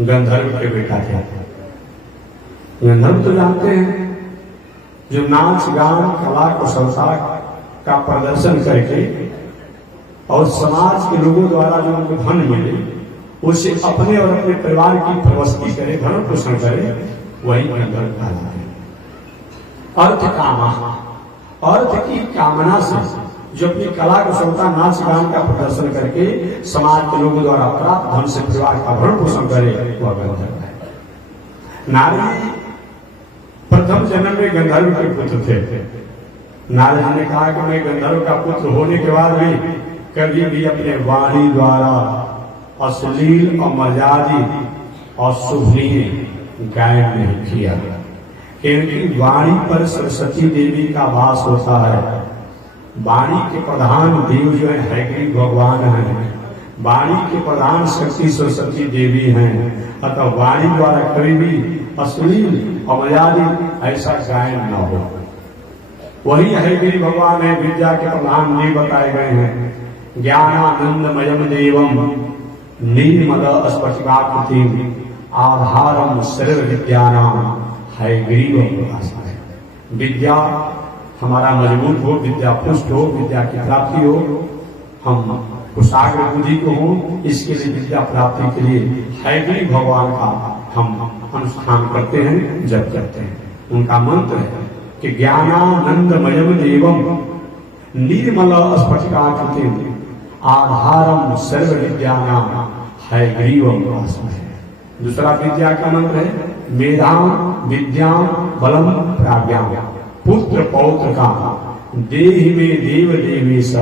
गंधर्व के बेटा थे। गंधर्व तो जानते हैं, जो नाच गान कला कुशलता का प्रदर्शन करके और समाज के लोगों द्वारा जो उनको धन मिले उसे अपने और अपने परिवार की प्रवस्ती करे, भरण पोषण करे, वही गंधर्व कहलाते हैं। अर्थ कामा, अर्थ की कामना से जो अपनी कला कुशलता नाच गान का प्रदर्शन करके समाज के लोगों द्वारा प्राप्त धन से परिवार का भरण पोषण करे, वह गंधर्व है। नारद प्रथम जन्म में गंधर्व के पुत्र थे। नारद जी ने कहा कि मैं गंधर्व का पुत्र होने के बाद भी कभी भी अपने वाणी द्वारा अश्लील और मर्यादी और शुभनीय गायन नहीं किया, क्योंकि वाणी पर सरस्वती देवी का वास होता है। वाणी के प्रधान देव जो है हयग्रीव भगवान है, वाणी के प्रधान शक्ति सरस्वती देवी हैं। अतः वाणी द्वारा कभी भी अश्लील और मर्यादित ऐसा गायन न हो। वही हयग्रीव भगवान है, विद्या के प्रधान देव बताए गए हैं। ज्ञानानंदमयम देवम निर्मल स्फटिकाकृतिम आधारम सर्व विद्यानाम हयग्रीव उपासना। विद्या हमारा मजबूत हो, विद्या पुष्ट हो, विद्या की प्राप्ति हो, हम कुशाग्र बुद्धि को हो, इसके लिए विद्या प्राप्ति के लिए हयग्रीव भगवान का हम अनुष्ठान करते हैं, जप करते हैं। उनका मंत्र है कि ज्ञानानंदमयम देवम निर्मल स्फटिकाकृतिम आधारम सर्व विद्यानाम हयग्रीव उपासना। दूसरा विद्या का मंत्र है मेधाम विद्याम बलम प्राज्ञाम पुत्र पौत्र का देहि में देव देवेश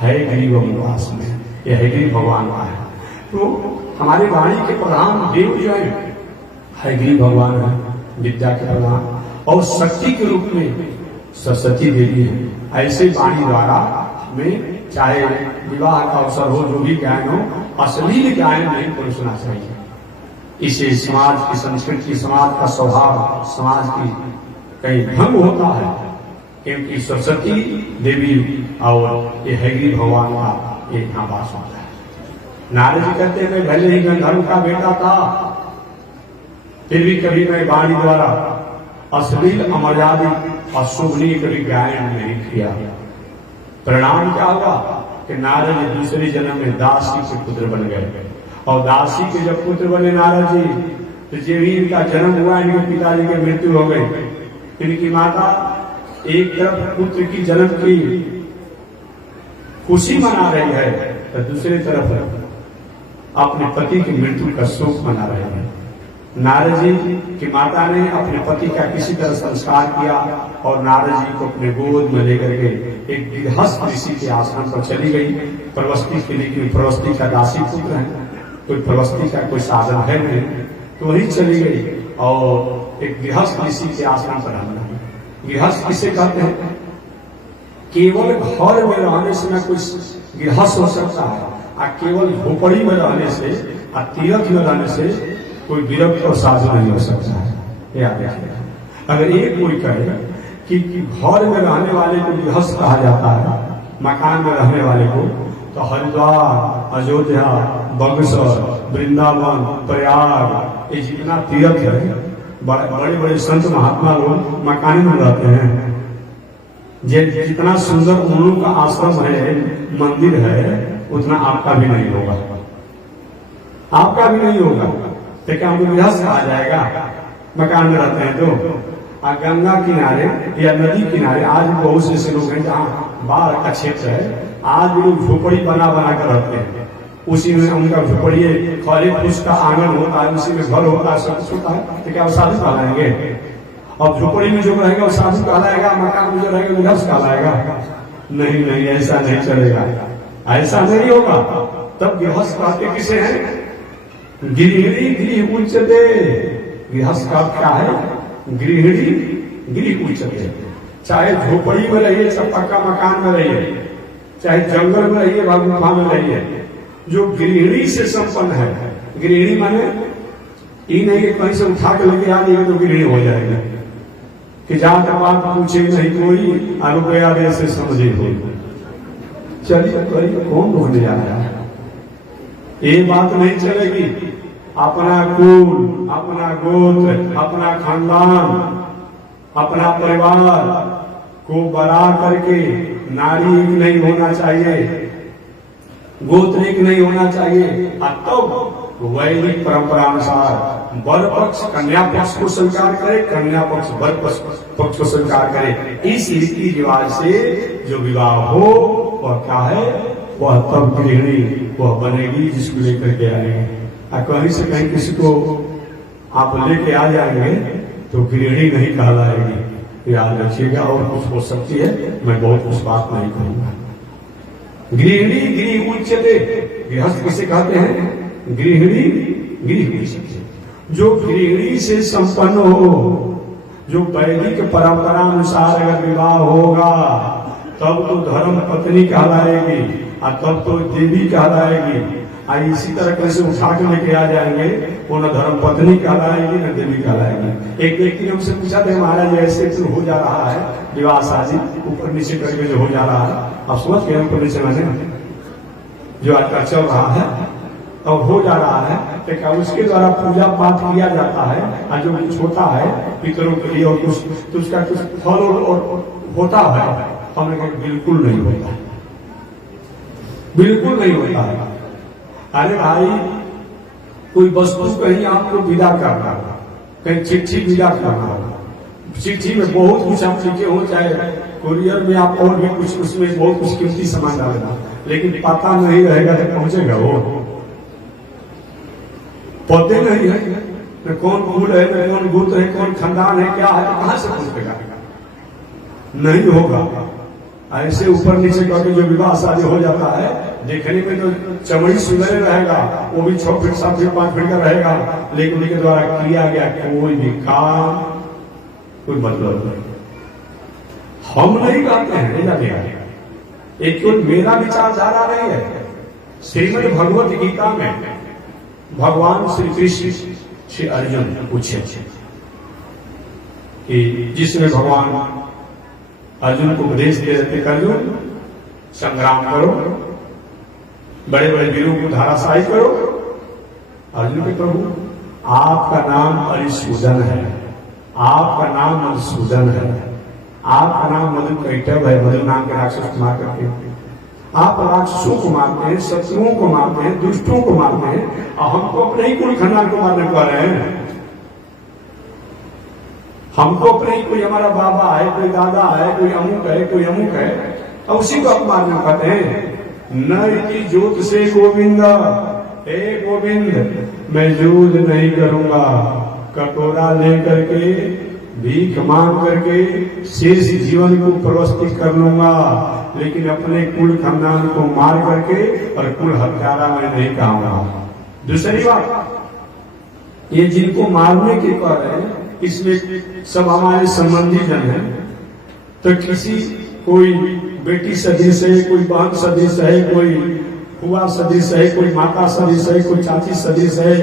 हयग्रीव उपासना। यह हयग्रीव भगवान का है। तो हमारे वाणी के प्रधान देव जो है हयग्रीव भगवान है, विद्या के प्रधान, और शक्ति के रूप में सरस्वती देवी है। ऐसे वाणी द्वारा में चाहे विवाह का अवसर हो, जो भी गायन हो, अश्लील गायन नहीं परोसना चाहिए। इसे समाज की संस्कृति, समाज का स्वभाव, समाज की कहीं भंग होता है, क्योंकि सरस्वती देवी और ये हयग्रीव भगवान का एक यहाँ वास होता है। नारद जी कहते हैं मैं भले ही गंधर्व का बेटा था, फिर भी कभी मैं वाणी द्वारा अश्लील अमर्यादित अशोभनीय कभी गायन नहीं किया। परिणाम क्या हुआ कि नारद जी दूसरे जन्म में दासी के पुत्र बन गए, और दासी के जब पुत्र बने नारद जी, तो जब ही इनका जन्म हुआ, इनके पिताजी की मृत्यु हो गई। इनकी माता एक तरफ पुत्र की जन्म की खुशी मना रही है, तो दूसरी तरफ अपने पति की मृत्यु का शोक मना रही है। नारद जी की माता ने अपने पति का किसी तरह संस्कार किया और नारद जी को अपने गोद में लेकर के एक गृहस्थ ऋषि के आश्रम पर चली गई प्रवस्ती के लिए, प्रवस्ती का दासी पुत्र है। कोई प्रवस्ती का कोई साधन है नहीं, तो वहीं चली गई और एक गृहस्थ ऋषि के आश्रम पर रहना। गृहस्थ किसे कहते हैं? केवल घर में रहने से न कोई गृहस्थ हो सकता है, और केवल झोपड़ी में रहने से और तीर्थ में रहने से कोई विरक्त और साधु नहीं हो सकता है। याद रखिए, अगर एक कोई कहे कि घर में रहने वाले को गृहस्थ कहा जाता है, मकान में रहने वाले को, तो हरिद्वार, अयोध्या, बक्सर, वृंदावन, प्रयाग, ये जितना तीर्थ है, बड़े बड़े संत महात्मा लोग मकान में रहते हैं। जितना सुंदर उन लोग का आश्रम है, मंदिर है, उतना आपका भी नहीं होगा, आपका भी नहीं होगा। तो क्या हमको गृहस्थ कहा जाएगा? मकान में रहते हैं तो। गंगा किनारे या नदी किनारे आज बहुत से ऐसे लोग हैं जहाँ बाढ़ का क्षेत्र है, आज भी लोग झोपड़ी बना कर रहते हैं। उसी में उनका झोपड़ी खड़े फूस का आंगन होता है, उसी में घर होता है, सब कुछ होता है। तो क्या वो साधु कहलाएंगे? और झोपड़ी में जो रहेगा वो साधु कहलाएगा, मकान में जो रहेगा वो गृहस्थ कहलाएगा? नहीं नहीं, ऐसा नहीं चलेगा, ऐसा नहीं होगा। तब गृहस्थ कहते किसे हैं? गृहिणी गृह उच्चते। गृहस्थ का क्या है? गृहिणी गृह उच्चते। चाहे झोपड़ी में रहिए, चाहे पक्का मकान में रहिए, चाहे जंगल में रहिए, गुफा में रहिए, जो गृहिणी से संपन्न है। गृहिणी माने ये नहीं कि कहीं से उठा के लेके आ जाएगा तो गृहिणी हो जाएगा, कि जहां तक बात पूछे नहीं कोई, रुपया दे से समझे कोई। चलिए करिए, कौन ढूंढने जा रहा है? ये बात नहीं चलेगी। अपना कुल, अपना गोत्र, अपना खानदान, अपना परिवार को बड़ा करके नारी एक नहीं होना चाहिए, गोत्र एक नहीं होना चाहिए। तब वैदिक परंपरा अनुसार वर पक्ष कन्या पक्ष को स्वीकार करे, कन्या पक्ष वर पक्ष को स्वीकार करे। इस रीति रिवाज से जो विवाह हो वह क्या है? वह तब गृहिणी वह बनेगी जिसको लेकर के आएंगे। कहीं से कहीं किसी को आप लेके आ जाएंगे तो गृहिणी नहीं कहलाएगी, याद रखिएगा। और कुछ हो सकती है, मैं बहुत कुछ बात नहीं कहूंगा। गृहिणी गृह उच्चते। गृहस्थ किसे कहते हैं? गृहिणी गृह उच्चते। जो गृहिणी से संपन्न हो, जो वैदिक परंपरा अनुसार अगर विवाह होगा तब तो धर्म पत्नी कहलाएगी, और तब तो देवी कहलाएगी। इसी तरह कैसे उठा के लेके आ जाएंगे, वो न धर्म पत्नी कहलाएगी न देवी कहलाएगी। एक व्यक्ति ने हमसे पूछा था, महाराज ऐसे तो हो जा रहा है विवाह शादी ऊपर नीचे करके जो हो जा रहा है, आप समझ के ऊपर नीचे मैंने जो आजकल चल रहा है और हो जा रहा है, तो क्या उसके द्वारा पूजा पाठ किया जाता है, और जो कुछ होता है पितरों के लिए और कुछ, तो उसका कुछ फल और होता है? हमने कहा बिल्कुल नहीं होता, बिल्कुल नहीं होता है। अरे भाई, कोई वस्तु कहीं आपको विदा करना, कहीं चिट्ठी विदा करना, चिट्ठी में बहुत कुछ आप लिखे हो, चाहे कुरियर में आप और भी कुछ, उसमें बहुत कुछ कीमती सामान डालना, लेकिन पता नहीं रहेगा तो पहुंचेगा वो? पते नहीं है न कौन कुल है, न कौन गोत्र है, कौन खानदान है, क्या है, तो कहां से पहुंचेगा? नहीं होगा। ऐसे ऊपर नीचे करके जो विवाह शादी हो जाता है, देखने में तो चमड़ी सुंदर रहेगा, वो भी 6 फीट 7 फीट 5 फीट का रहेगा, लेकिन उनके द्वारा किया गया कोई भी काम कोई मतलब नहीं। हम नहीं कहते हैं, एक कोई मेरा विचारधारा नहीं है। श्रीमद् भगवत गीता में भगवान श्री कृष्ण श्री अर्जुन पूछे कि जिसमें भगवान अर्जुन को उपदेश दे रहे थे, अर्जुन संग्राम करो, बड़े बड़े वीरों को धाराशायी करो। अर्जुन के प्रभु, आपका नाम अरिसूदन है, आपका नाम मधुसूदन है, आपका नाम मधुकैटभ है, मधु नाम के राक्षस मार करके आप राक्षसों को मारते हैं, शत्रुओं को मारते हैं, दुष्टों को मारते हैं, और हमको अपने ही कुल खानदान को मारने पा रहे हैं। हमको अपने ही कोई हमारा बाबा है, कोई दादा है, कोई अमुक है, कोई अमुक है, और उसी को आप मारने पाते हैं। नर की जोत से गोविंद, हे गोविंद मैं युद्ध नहीं करूंगा, कटोरा लेकर के भीख मांग करके शेष जीवन को प्रवस्थित कर लूंगा, लेकिन अपने कुल खानदान को मार करके और कुल हत्यारा मैं नहीं कहूंगा। दूसरी बात, ये जिनको मारने के कह रहे हैं इसमें सब हमारे संबंधी जन हैं। तो किसी कोई बेटी सदृश है, कोई बहन सदृश है, कोई हुआ सदृश है, कोई माता सदृश है, कोई चाची सदृश है,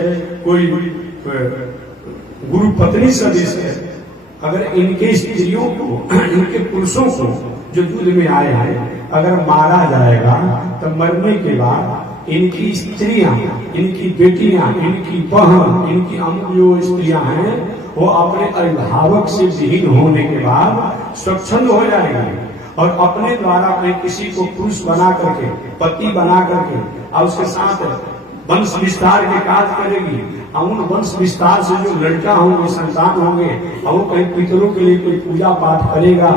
कोई गुरु पत्नी सदृश है। अगर इनके स्त्रियों को, इनके पुरुषों को जो युद्ध में आए हैं अगर मारा जाएगा तो मरने के बाद इनकी स्त्रियां, इनकी बेटियां, इनकी बहन, इनकी अमुक जो स्त्रियां हैं वो अपने अभिभावक से विहीन होने के बाद स्वच्छंद हो जाएंगे और अपने द्वारा अपने किसी को पुरुष बना करके, पति बना करके और उसके साथ वंश विस्तार के कार्य करेगी। और उन वंश विस्तार से जो लड़का होंगे, संतान होंगे और वो कहीं पितरों के लिए कोई पूजा पाठ करेगा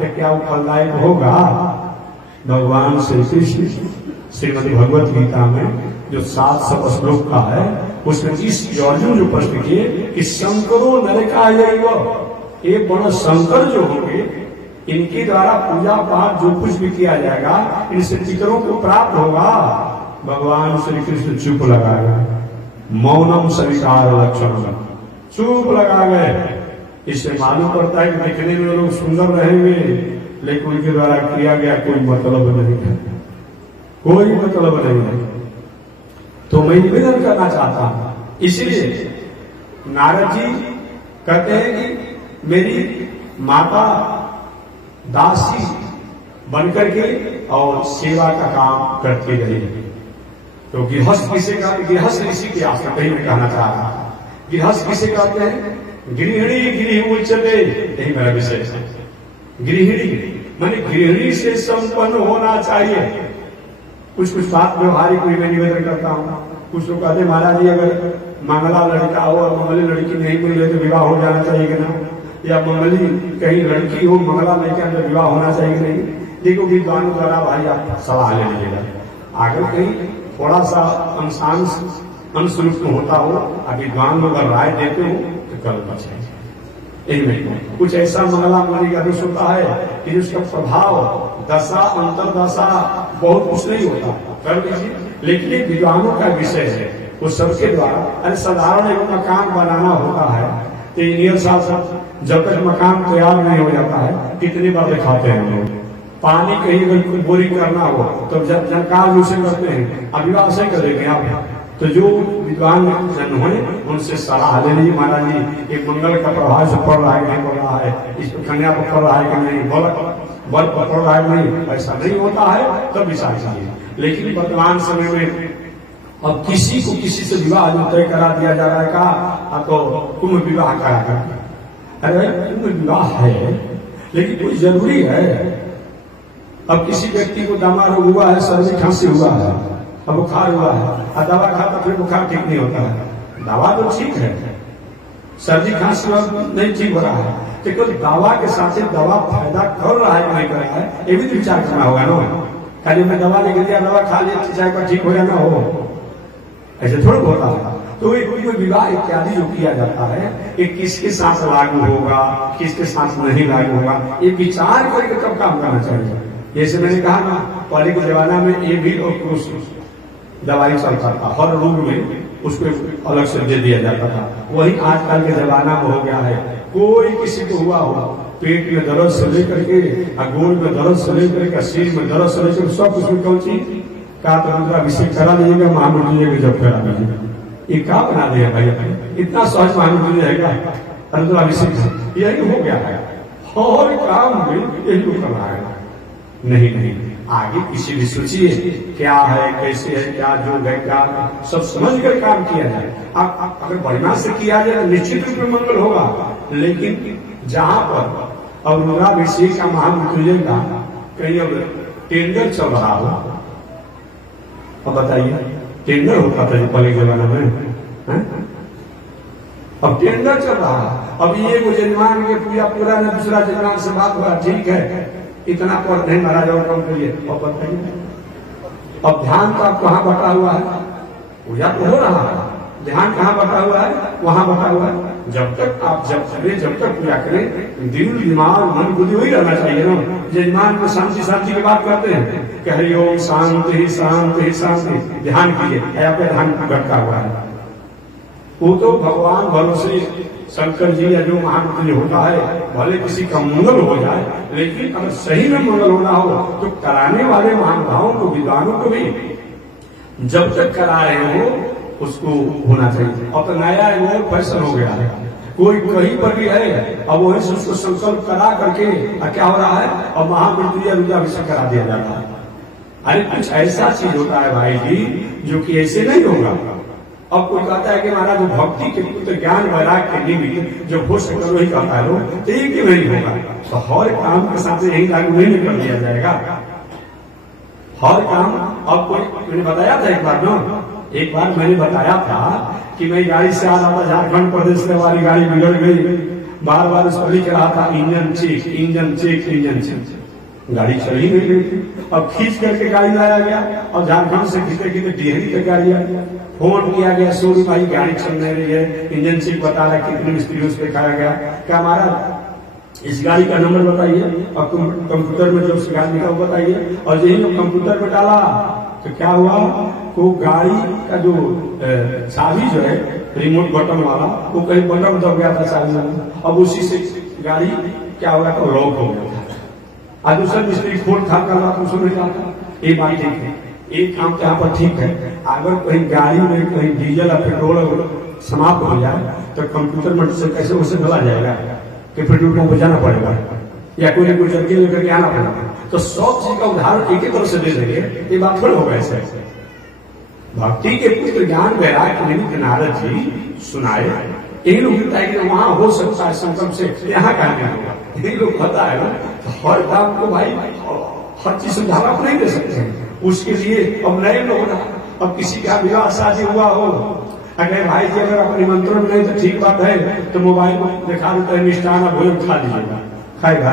तो क्या वो फलदायक होगा? भगवान श्री कृष्ण श्रीमद् भगवत गीता में जो 700 श्लोक का है उसमें इस अर्जुन जो प्रश्न किए कि शंकरो नरका ये बड़ा शंकर जो होंगे इनके द्वारा पूजा पाठ जो कुछ भी किया जाएगा इनसे पितरों को प्राप्त होगा। भगवान श्री कृष्ण चुप लगा गए, मौनम स्वीकार लक्षण, चुप लगा गए। इससे मालूम पड़ता है कि दिखने में लोग सुंदर रहेंगे लेकिन उनके द्वारा किया गया कोई मतलब नहीं है, कोई मतलब नहीं है। तो मैं निवेदन करना चाहता हूं, इसलिए नारद जी कहते हैं कि मेरी माता दासी बनकर के और सेवा का काम करती रही। तो गृहस्थ किसे कहते? गृहस्थ ऋषि के आश्रम कहीं मैं कहना चाह रहा हूं। गृहस्थ किसे कहते हैं? गृहिणी गृह उच्चते, यही मेरा विषय है। गृहिणी माने गृहिणी से संपन्न होना चाहिए। कुछ बात व्यवहारिक में मैं निवेदन करता हूँ। कुछ लोग कहते महाराज जी अगर मंगला लड़का हो और मंगली लड़की नहीं मिले तो विवाह हो जाना चाहिए कि ना, या मंगली कहीं लड़की हो मंगला लड़के अंदर विवाह होना चाहिए कि नहीं। देखो विद्वानों द्वारा भाई आप सलाह ले लीजिएगा, अगर कहीं थोड़ा सा अंशरूप में होता हो और विद्वान लोग अगर राय देते हो तो कल बचे। कुछ ऐसा मंगला मंगली का दोष होता है कि उसका प्रभाव दशा अंतरदशा बहुत कुछ नहीं होता, कर लीजिए। लेकिन ये विद्वानों का विषय है, वो सबके द्वारा। अरे साधारण एक मकान बनाना होता है तो इंजीनियर साहब जब तक मकान तैयार नहीं हो जाता है कितनी बार दिखाते हैं हम लोग। पानी कहीं अगर बोरिंग करना हो तो जब जानकार उसे करते हैं, अभिवाह से करेंगे आप। तो जो विद्वान जन हुए उनसे सलाह ले लीजिए, महाराज जी एक मंगल का प्रभाव से पड़ रहा है नहीं पड़ रहा है, इस कन्या पर पड़ रहा है कि नहीं, बल पर पड़ रहा है नहीं, ऐसा नहीं होता है तब विचार कीजिए। लेकिन वर्तमान समय में अब किसी को किसी से विवाह जो तय करा दिया जा रहा है का तो कुंभ विवाह करा कर। अरे कुंभ विवाह है लेकिन कोई जरूरी है? अब किसी व्यक्ति को दमा रोग हुआ है, सर्दी खांसी हुआ है, अब बुखार हुआ है और दवा खाता फिर बुखार ठीक नहीं होता है। दवा तो ठीक है, सर्दी खांसी नहीं ठीक हो रहा है, लेकिन दवा के साथ दवा फायदा कर रहा है नहीं कर रहा है ये भी विचार करना होगा ना। खाली मैं दवा लेके दिया, दवा खा लिया चाहे पर ठीक हो या ना हो, ऐसे थोड़ा होता है। तो कोई विवाह इत्यादि जो किया जाता है ये किसके साथ लागू होगा, किसके साथ नहीं लागू होगा, ये विचार करके कब काम करना चाहिए। जैसे मैंने कहा ना पहले के जमाना में ये भी और पुरुष दवाई चलता था, हर रोग में उसको अलग से दे दिया जाता था। वही आजकल के जमाना में हो गया है, कोई किसी को हुआ हो पेट में दर्द से लेकर के गोड़ में दर्द से लेकर के सिर में दर्द से लेकर सब उसमें कौन चीज का तो अभिषेक करा लीजिएगा, महामंत्री जी जब करा लीजिएगा। ये क्या बना दिया भाई, इतना सहज महामंत्री रहेगा अभिषेक, यही हो गया है। और काम में यही लोग कर रहा है। नहीं, आगे किसी भी सोचिए क्या है, कैसे है, क्या जो है, क्या सब समझ कर काम किया जाए। आप अगर बढ़िया से किया जाए निश्चित रूप में मंगल होगा। लेकिन जहां पर अब रुद्राभिषेक का महामृत्युंजय का कहीं अब टेंडर चल रहा हो, अब बताइए टेंडर होता था पहले के जमाने में, अब टेंडर चल रहा है। अब ये को जजमान के पूरा ने दूसरा जजमान से बात हुआ, ठीक है इतना पर नहीं महाराज और कम करिए, और बताइए अब ध्यान तो आप कहाँ बटा हुआ है, पूजा तो हो रहा है, ध्यान कहाँ बटा हुआ है, वहां बटा हुआ है। जब तक आप जब करें, जब तक पूजा करें, दिल दिमाग मन बुद्धि वही रहना चाहिए ना। यजमान में शांति शांति की बात करते हैं कि हरि ओम शांति शांति शांति, ध्यान कीजिए, आपका ध्यान भटका हुआ है। वो तो भगवान भरोसे शंकर जी या जो महापुरुष होता है, भले किसी का मंगल हो जाए, लेकिन अगर सही में मंगल होना हो तो कराने वाले महानुभावों को, विद्वानों को भी जब तक करा रहे हो उसको होना चाहिए। अब तो नया वो फैशन हो गया है, कोई कहीं पर भी है, अब वही से उसको संकल्प करा करके क्या हो रहा है, अब महामृत्यु रुद्राभिषेक करा दिया जाता है। अरे कुछ ऐसा चीज होता है भाई जी जो कि ऐसे नहीं होगा। अब कोई कहता है कि महाराज भक्ति के पुत्र ज्ञान वैराग के निमित्त जो हो सकता वही कहता है लोग, तो एक ही नहीं होगा। तो हर काम के साथ यही लागू नहीं कर दिया जाएगा। हर काम, अब कोई मैंने बताया था एक बार मैंने बताया था कि मैं गाड़ी से आ रहा था, झारखंड प्रदेश से वाली गाड़ी बिगड़ गई, बार बार उसको लिख रहा था engine check engine check engine check, गाड़ी चल ही नहीं रही थी। अब खींच करके गाड़ी लाया गया और झारखंड से खींचते खींचते डेहरी तक गाड़ी आ गया। फोन किया गया, शोरूम भाई गाड़ी चल नहीं रही है, इंजन चेक बता रहा है, कितने मिस्त्रियों से दिखाया गया, क्या हमारा इस गाड़ी का नंबर बताइए और कंप्यूटर में जो उस गाड़ी लिखा वो बताइए। और यही जो कंप्यूटर में डाला तो क्या हुआ, वो गाड़ी का जो चाबी जो है रिमोट बटन वाला, वो कहीं बटन दब गया था चाबी में, अब उसी से गाड़ी क्या हो गया था, लॉक हो गया था। और दूसरा मिस्त्री खोल खा कर रहा था, उसमें क्या था, ये बात ठीक है, एक काम तो यहाँ पर ठीक है, अगर कहीं गाड़ी में कहीं डीजल और पेट्रोल समाप्त हो जाए तो कंप्यूटर में से कैसे उसे भला जाएगा कि पेट्रोल पंप जाना पड़ेगा या कोई ना कोई जल्दी लेकर के आना पड़ेगा। तो सब चीज का उदाहरण एक ही तरह से दे देंगे, ये बात थोड़ा होगा ऐसे। भक्ति के पुत्र ज्ञान वैराग के निमित्त नारद जी सुनाए, यही लोग होता है कि वहां हो सकता है संकल्प से, यहाँ का नहीं होगा, यही लोग पता है ना। तो हर काम को भाई हर चीज सुझाव आप नहीं दे सकते हैं, उसके लिए अब नए लोग, अब किसी का विवाह शादी हुआ हो, अगर भाई जी अगर आप निमंत्रण में नहीं तो ठीक बात है, तो मोबाइल में दिखा देते हैं मिष्ठान भोजन खा लीजिएगा, खाएगा,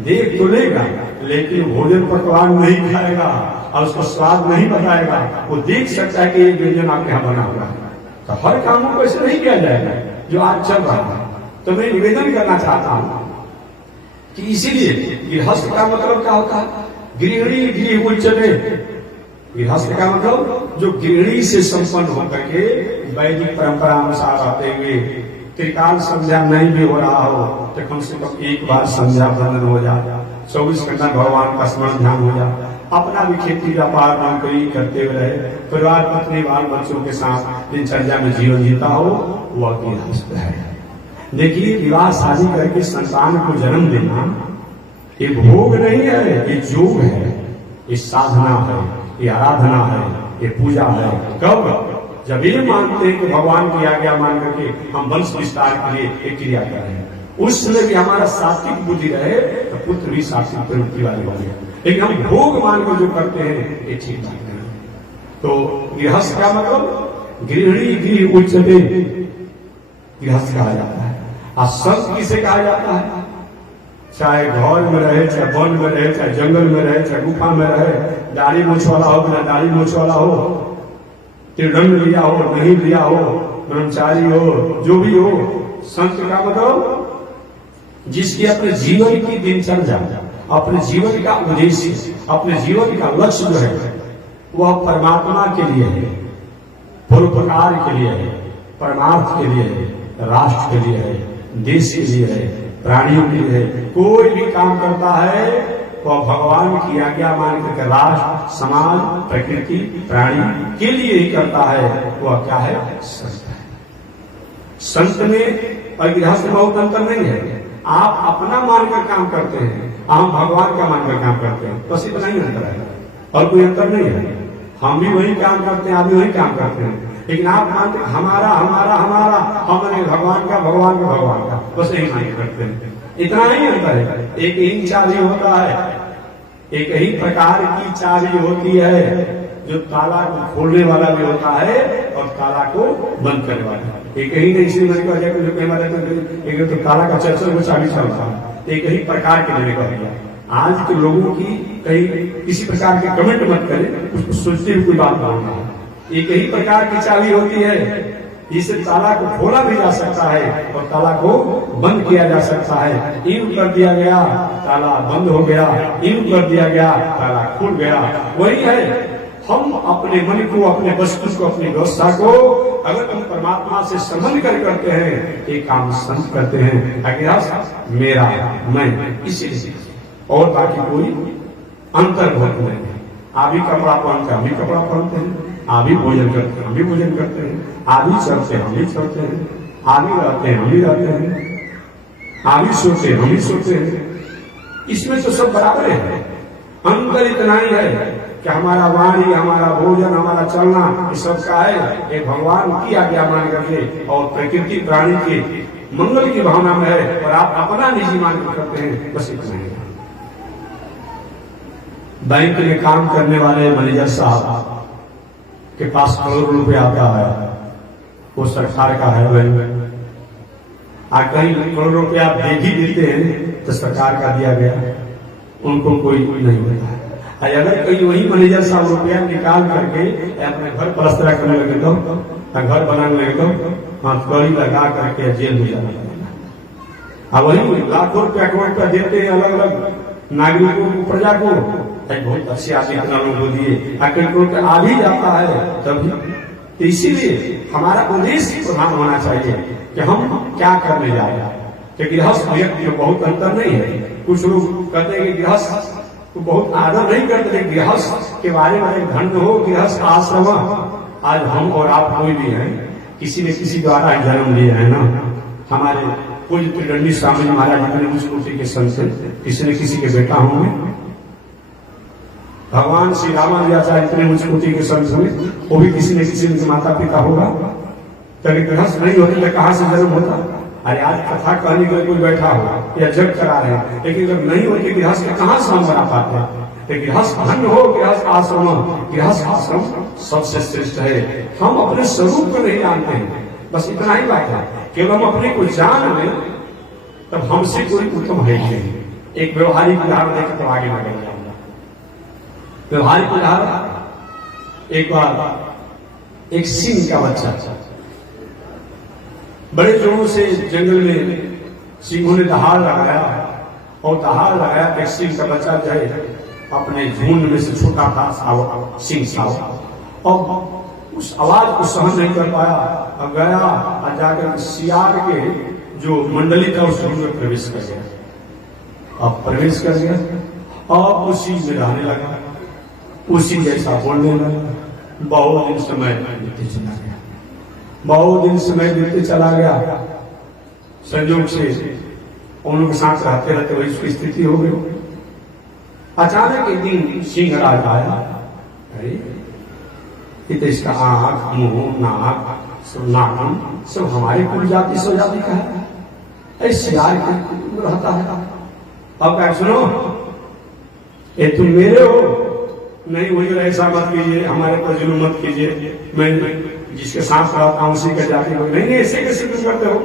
देख तो लेगा लेकिन भोजन पकवान नहीं खाएगा और उसको स्वाद नहीं बताएगा। वो देख सकता है कि ये व्यंजन आपके यहाँ बना हुआ है। तो हर कामों को ऐसे नहीं किया जाएगा जो आज चल रहा है। तो मैं निवेदन करना चाहता हूं कि इसीलिए गृहस्थ का मतलब क्या होता है, गृहिणी गृह उच्चते। गृहस्थ का मतलब जो गृहिणी से संपन्न होकर के वैदिक परंपरा अनुसार आते हुए त्रिकाल संध्या नहीं भी हो रहा हो तो कम से कम एक बार संध्या बंधन हो जाए, 24 घंटा भगवान का स्मरण ध्यान हो जाए, अपना भी खेती व्यापार नौकरी करते हुए रहे, परिवार पत्नी बाल बच्चों के साथ दिनचर्या में जीवन जीता हो, वह गृहस्थ है। देखिए विवाह शादी करके संतान को जन्म देना ये भोग नहीं है, ये योग है, ये साधना है, ये आराधना है, ये पूजा है। कब? जब ये मानते हैं कि भगवान की आज्ञा मान करके हम वंश विस्तार के लिए एक क्रिया कर रहे हैं, उस समय भी हमारा सात्विक बुद्धि रहे तो पुत्र भी सात्विक प्रवृत्ति वाले बने। लेकिन हम भोग मानकर जो करते हैं ये ठीक बात नहीं। तो गृहस्थ का मतलब गृहिणी गृह उच्चते गृहस्थ कहा जाता है। और संत किसे कहा जाता है? चाहे घर में रहे, चाहे वन में रहे, चाहे जंगल में रहे, चाहे गुफा में रहे, दाढ़ी मूछ वाला हो, बिना दाढ़ी मूछ वाला हो, त्रिदंड लिया हो, नहीं लिया हो, ब्रह्मचारी हो, जो भी हो, संत का मतलब जिसकी अपने जीवन की दिनचर्या, अपने जीवन का उद्देश्य, अपने जीवन का लक्ष्य जो है वह परमात्मा के लिए है, परोपकार के लिए है, परमार्थ के लिए है, राष्ट्र के लिए है, देश के लिए है, प्राणियों के लिए है। कोई भी काम करता है वह भगवान की आज्ञा मान करके राष्ट्र, समाज, प्रकृति, प्राणी के लिए ही करता है। वह क्या है? संत है। संत में और गृहस्थ में बहुत अंतर नहीं है। आप अपना मानकर काम करते हैं, हम भगवान का मानकर काम करते हैं, बस इतना ही अंतर है और कोई अंतर नहीं है। हम भी वही काम करते हैं, आप भी वही काम करते हैं, लेकिन आप मानते हमारा हमारा हमारा, हमने भगवान का भगवान का भगवान का, बस यही मान करते हैं। इतना ही अंतर है। एक ही चाबी होता है, एक ही प्रकार की चाबी होती है, जो ताला को खोलने वाला भी होता है और ताला को बंद करने वाला। एक ही नहीं, इसलिए मैंने कहा जो कई बार एक तो ताला का चर्चा वो चाबी चलता है, एक ही प्रकार के मैंने कह दिया। आज के लोगों की कहीं किसी प्रकार के कमेंट मत करें, उसको सोचते हुए कोई बात बोलना है। एक ही प्रकार की चाबी होती है, जिससे ताला को खोला भी जा सकता है और ताला को बंद किया जा सकता है। इन कर दिया गया, ताला बंद हो गया, इन कर दिया गया, ताला खुल गया। वही है, हम अपने मन को, अपने वस्तु को, अपनी व्यवस्था को अगर हम परमात्मा से संबंध कर करते हैं, एक काम संत करते हैं, अज्ञात मेरा, मैं, इसी और बाकी कोई अंतर्भूत नहीं है। आप भी कपड़ा पहनते हम भी कपड़ा पहनते हैं, आप भी भोजन करते हैं हम भी भोजन करते हैं, आप भी चलते हैं हम भी चलते हैं, आप भी रहते हैं हम भी रहते हैं, आप भी सोते हैं हम भी सोते हैं। इसमें तो सब बराबर है। अंतर इतना ही है कि हमारा वाणी, हमारा भोजन, हमारा चलना, ये सब का है एक भगवान की आज्ञा मान करके और प्रकृति प्राणी के मंगल की भावना में है, और आप अपना निजी मान कर करते हैं, बस इतना ही। बैंक में काम करने वाले मैनेजर साहब के पास करोड़ों रुपया आता है, वो सरकार का है बैंक, कहीं करोड़ों रुपया दे भी देते हैं तो सरकार का दिया गया, उनको कोई नहीं होता है। अगर कहीं वही मैनेजर साहब रुपया निकाल करके अपने घर पलस्तरा करने लगे तो, घर बनाने लगे तो कड़ी लगा करके जेल में जाना पड़ेगा। वही लाखों रुपया करोड़ रुपया देते हैं अलग अलग नागरिकों को, प्रजा को, बहुत अच्छे आदमी इतना लोग को दिए, आखिर आ भी जाता है तभी। तो इसीलिए हमारा उद्देश्य प्रधान होना चाहिए कि हम क्या करने जा रहे हैं। कि गृहस्थ व्यक्ति में बहुत अंतर नहीं है। कुछ लोग कहते हैं कि गृहस्थ को बहुत आदर नहीं करते, गृहस्थ के बारे में धन्य हो गृहस्थ आश्रम। आज हम और आप कोई भी हैं, किसी ने किसी द्वारा जन्म लिया है ना। हमारे कोई त्रिदंडी स्वामी महाराज जितने उस कोटि के संत, किसी न किसी के बेटा होंगे। भगवान श्री रामानुजाचार्य इतने उच्च कोटि के संत हुए, वो भी किसी न किसी उनके माता पिता होगा। तभी गृहस्थ नहीं होते तो कहां से जन्म होता। अरे आज कथा कहने के लिए कोई बैठा हो या जग करा रहे हैं, लेकिन जब नहीं होती गृहस्थ कहां से हम बना पाते हैं। गृहस्थ धन्य हो गृहस्थ आश्रम, गृहस्थ आश्रम सबसे श्रेष्ठ है। हम अपने स्वरूप को नहीं जानते हैं, बस इतना ही बात है। केवल हम अपने को जान लें तब हमसे कोई उत्तम है ही नहीं। एक व्यवहारिक उदाहरण देकर तो आगे बढ़ जाऊंगा। व्यवहारिक उदाहरण, एक बार एक सिंह का बच्चा बड़े जोरों से जंगल में सिंहों ने दहाड़ लगाया, और दहाड़ लगाया एक सिंह का बच्चा जो है अपने झुंड में से छोटा था सिंह साहब, और उस आवाज को सहन नहीं कर पाया और गया और जाकर सियार के जो मंडली था उस झुंड में प्रवेश कर गया। अब प्रवेश कर गया और उसी में रहने लगा, उसी जैसा बोलने लगा। बहुत दिन समय बीतते चला गया, बहुत दिन समय बीतते चला गया। संयोग से उन लोग के साथ रहते रहते वही उसकी स्थिति हो गई। अचानक एक दिन सिंह राज आया। अरे ये तो इसका आंख, मुंह, नाक, नाखून सब हमारे कुल जाति स्वजाति का है, ऐसे रहता है। अब क्या सुनो, ये तुम मेरे हो नहीं, वही ऐसा मत कीजिए, हमारे पर जुल्म मत कीजिए, मैं जिसके साथ रहता हूं उसी का जाति हो। नहीं ऐसे कैसे तुम करते हो,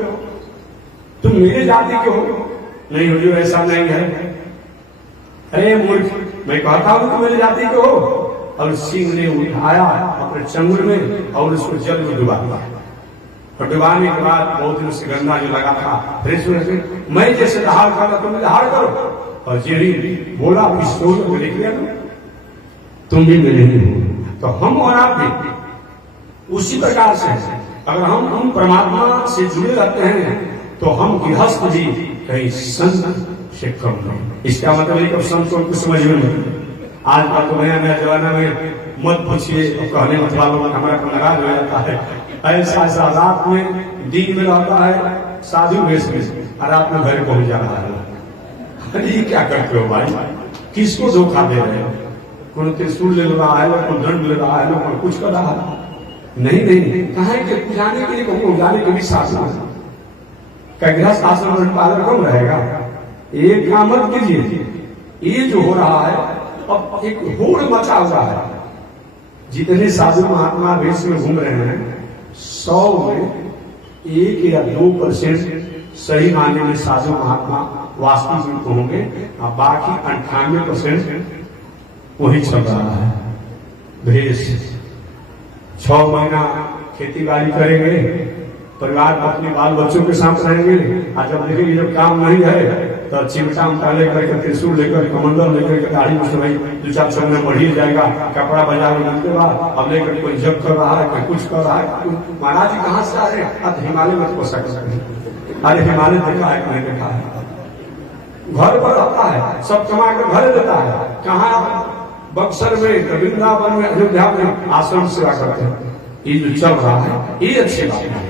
तुम मेरे जाति के हो। नहीं हुजूर ऐसा नहीं है। अरे मूर्ख, मैं कहता हूं तुम मेरे जाति के हो। और सिंह ने उठाया अपने चंगुल में और उसको जल में डुबा दिया, और डुबाने के बाद बहुत दिन से गंदा जो लगा था फ्रेश होने से, मैं जैसे दहाड़ करता तुम दहाड़ करो। और जेरी बोला पिस्तौल को लिख लिया, तुम भी मिले हो। तो हम और आप भी उसी प्रकार से अगर हम परमात्मा से जुड़े रहते हैं तो हम गृहस्थ भी कहीं संत से कम नहीं। इसका मतलब है कि संतों को समझ में नहीं। आज का तो नया नया जमाना में मत पूछिए, कहने मत वालों हमारा को नाराज हो जाता है। ऐसा ऐसा रात में दिन में रहता है साधु वेश में, और रात में घर पहुंच जा रहा है। अरे क्या करते हो भाई, किसको धोखा दे रहे हो? कौन त्रिशूल ले रहा है, लोग दंड ले रहा है, लोग कुछ कर रहा है। नहीं कहा कि जाने के लिए कहूँ जाने के भी साधन का गृहस्थ आश्रम पालन कम रहेगा। एक काम मत कीजिए, ये जो हो रहा है अब एक होड़ मचा हुआ है। जितने साधु महात्मा वेश में घूम रहे हैं 100 में 1 या 2% सही मायने में साधु महात्मा वास्तविक होंगे, और बाकी 98% वही चल रहा है। भेष 6 महीना खेती बाड़ी करेंगे, परिवार अपने बाल बच्चों के साथ रहेंगे। आज जब देखेंगे जब काम नहीं है तो चिमटा उमटा लेकर के, त्रिशूल लेकर, कमंडल लेकर के, दाढ़ी में भाई 2-4 सौ में बढ़ी जाएगा, कपड़ा बाजार में मिलते बाद अब लेकर कोई जब कर रहा है, कोई कुछ कर रहा है। महाराज जी कहाँ से आ रहे हैं? अब हिमालय में हो सकता। अरे हिमालय देखा है कि नहीं देखा है? घर पर रहता है, सब कमा कर घर देता है। कहाँ? बक्सर में, वृंदावन में, अयोध्या में आश्रम सेवा करते हैं। ये जो चल रहा है ये अच्छी बात नहीं है,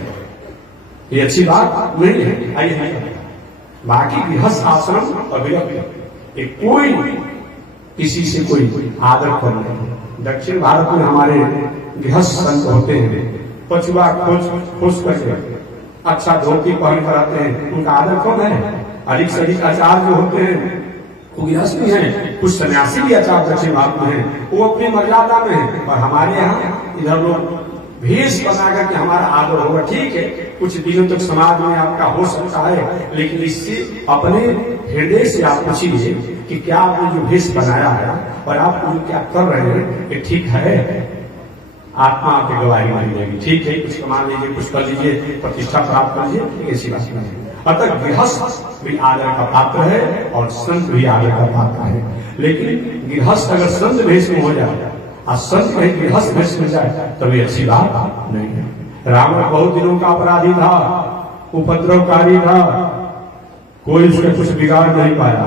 ये अच्छी बात नहीं है। आइए बाकी गृहस्थ आश्रम अविरत, कोई किसी से कोई आदर कर नहीं। दक्षिण भारत में हमारे गृहस्थ संत होते हैं, पछुआ खोज करके अच्छा धोती पहन कर आते हैं, उनका आदर कौन है? अधिक से अधिक आचार्य जो होते हैं वो गृहस्थ भी हैं, कुछ सन्यासी भी आचार्य दक्षिण भारत में हैं, वो अपनी मर्यादा में है। और हमारे यहाँ इधर लोग भेष बना करके हमारा आदर होगा, ठीक है, कुछ दिनों तक समाज में आपका हो सकता है, लेकिन इससे अपने हृदय से आप पूछिए कि क्या आपने जो भेष बनाया है और आप जो क्या कर रहे हैं ये ठीक है? आत्मा आपकी गवाही मानी जाएगी। ठीक है, कुछ कमा लीजिए, कुछ कर लीजिए, प्रतिष्ठा प्राप्त कर लीजिए, ऐसी बात नहीं है। अतः गृहस्थ भी आदर का पात्र है और संत भी आदर का पात्र है। लेकिन गृहस्थ अगर संत भेष में हो जाए और संत कहीं गृहस्थ भेष में जाए तब ये अच्छी बात नहीं है। रावण बहुत दिनों का अपराधी था, उपद्रवकारी था, कोई उसका कुछ बिगाड़ नहीं पाया।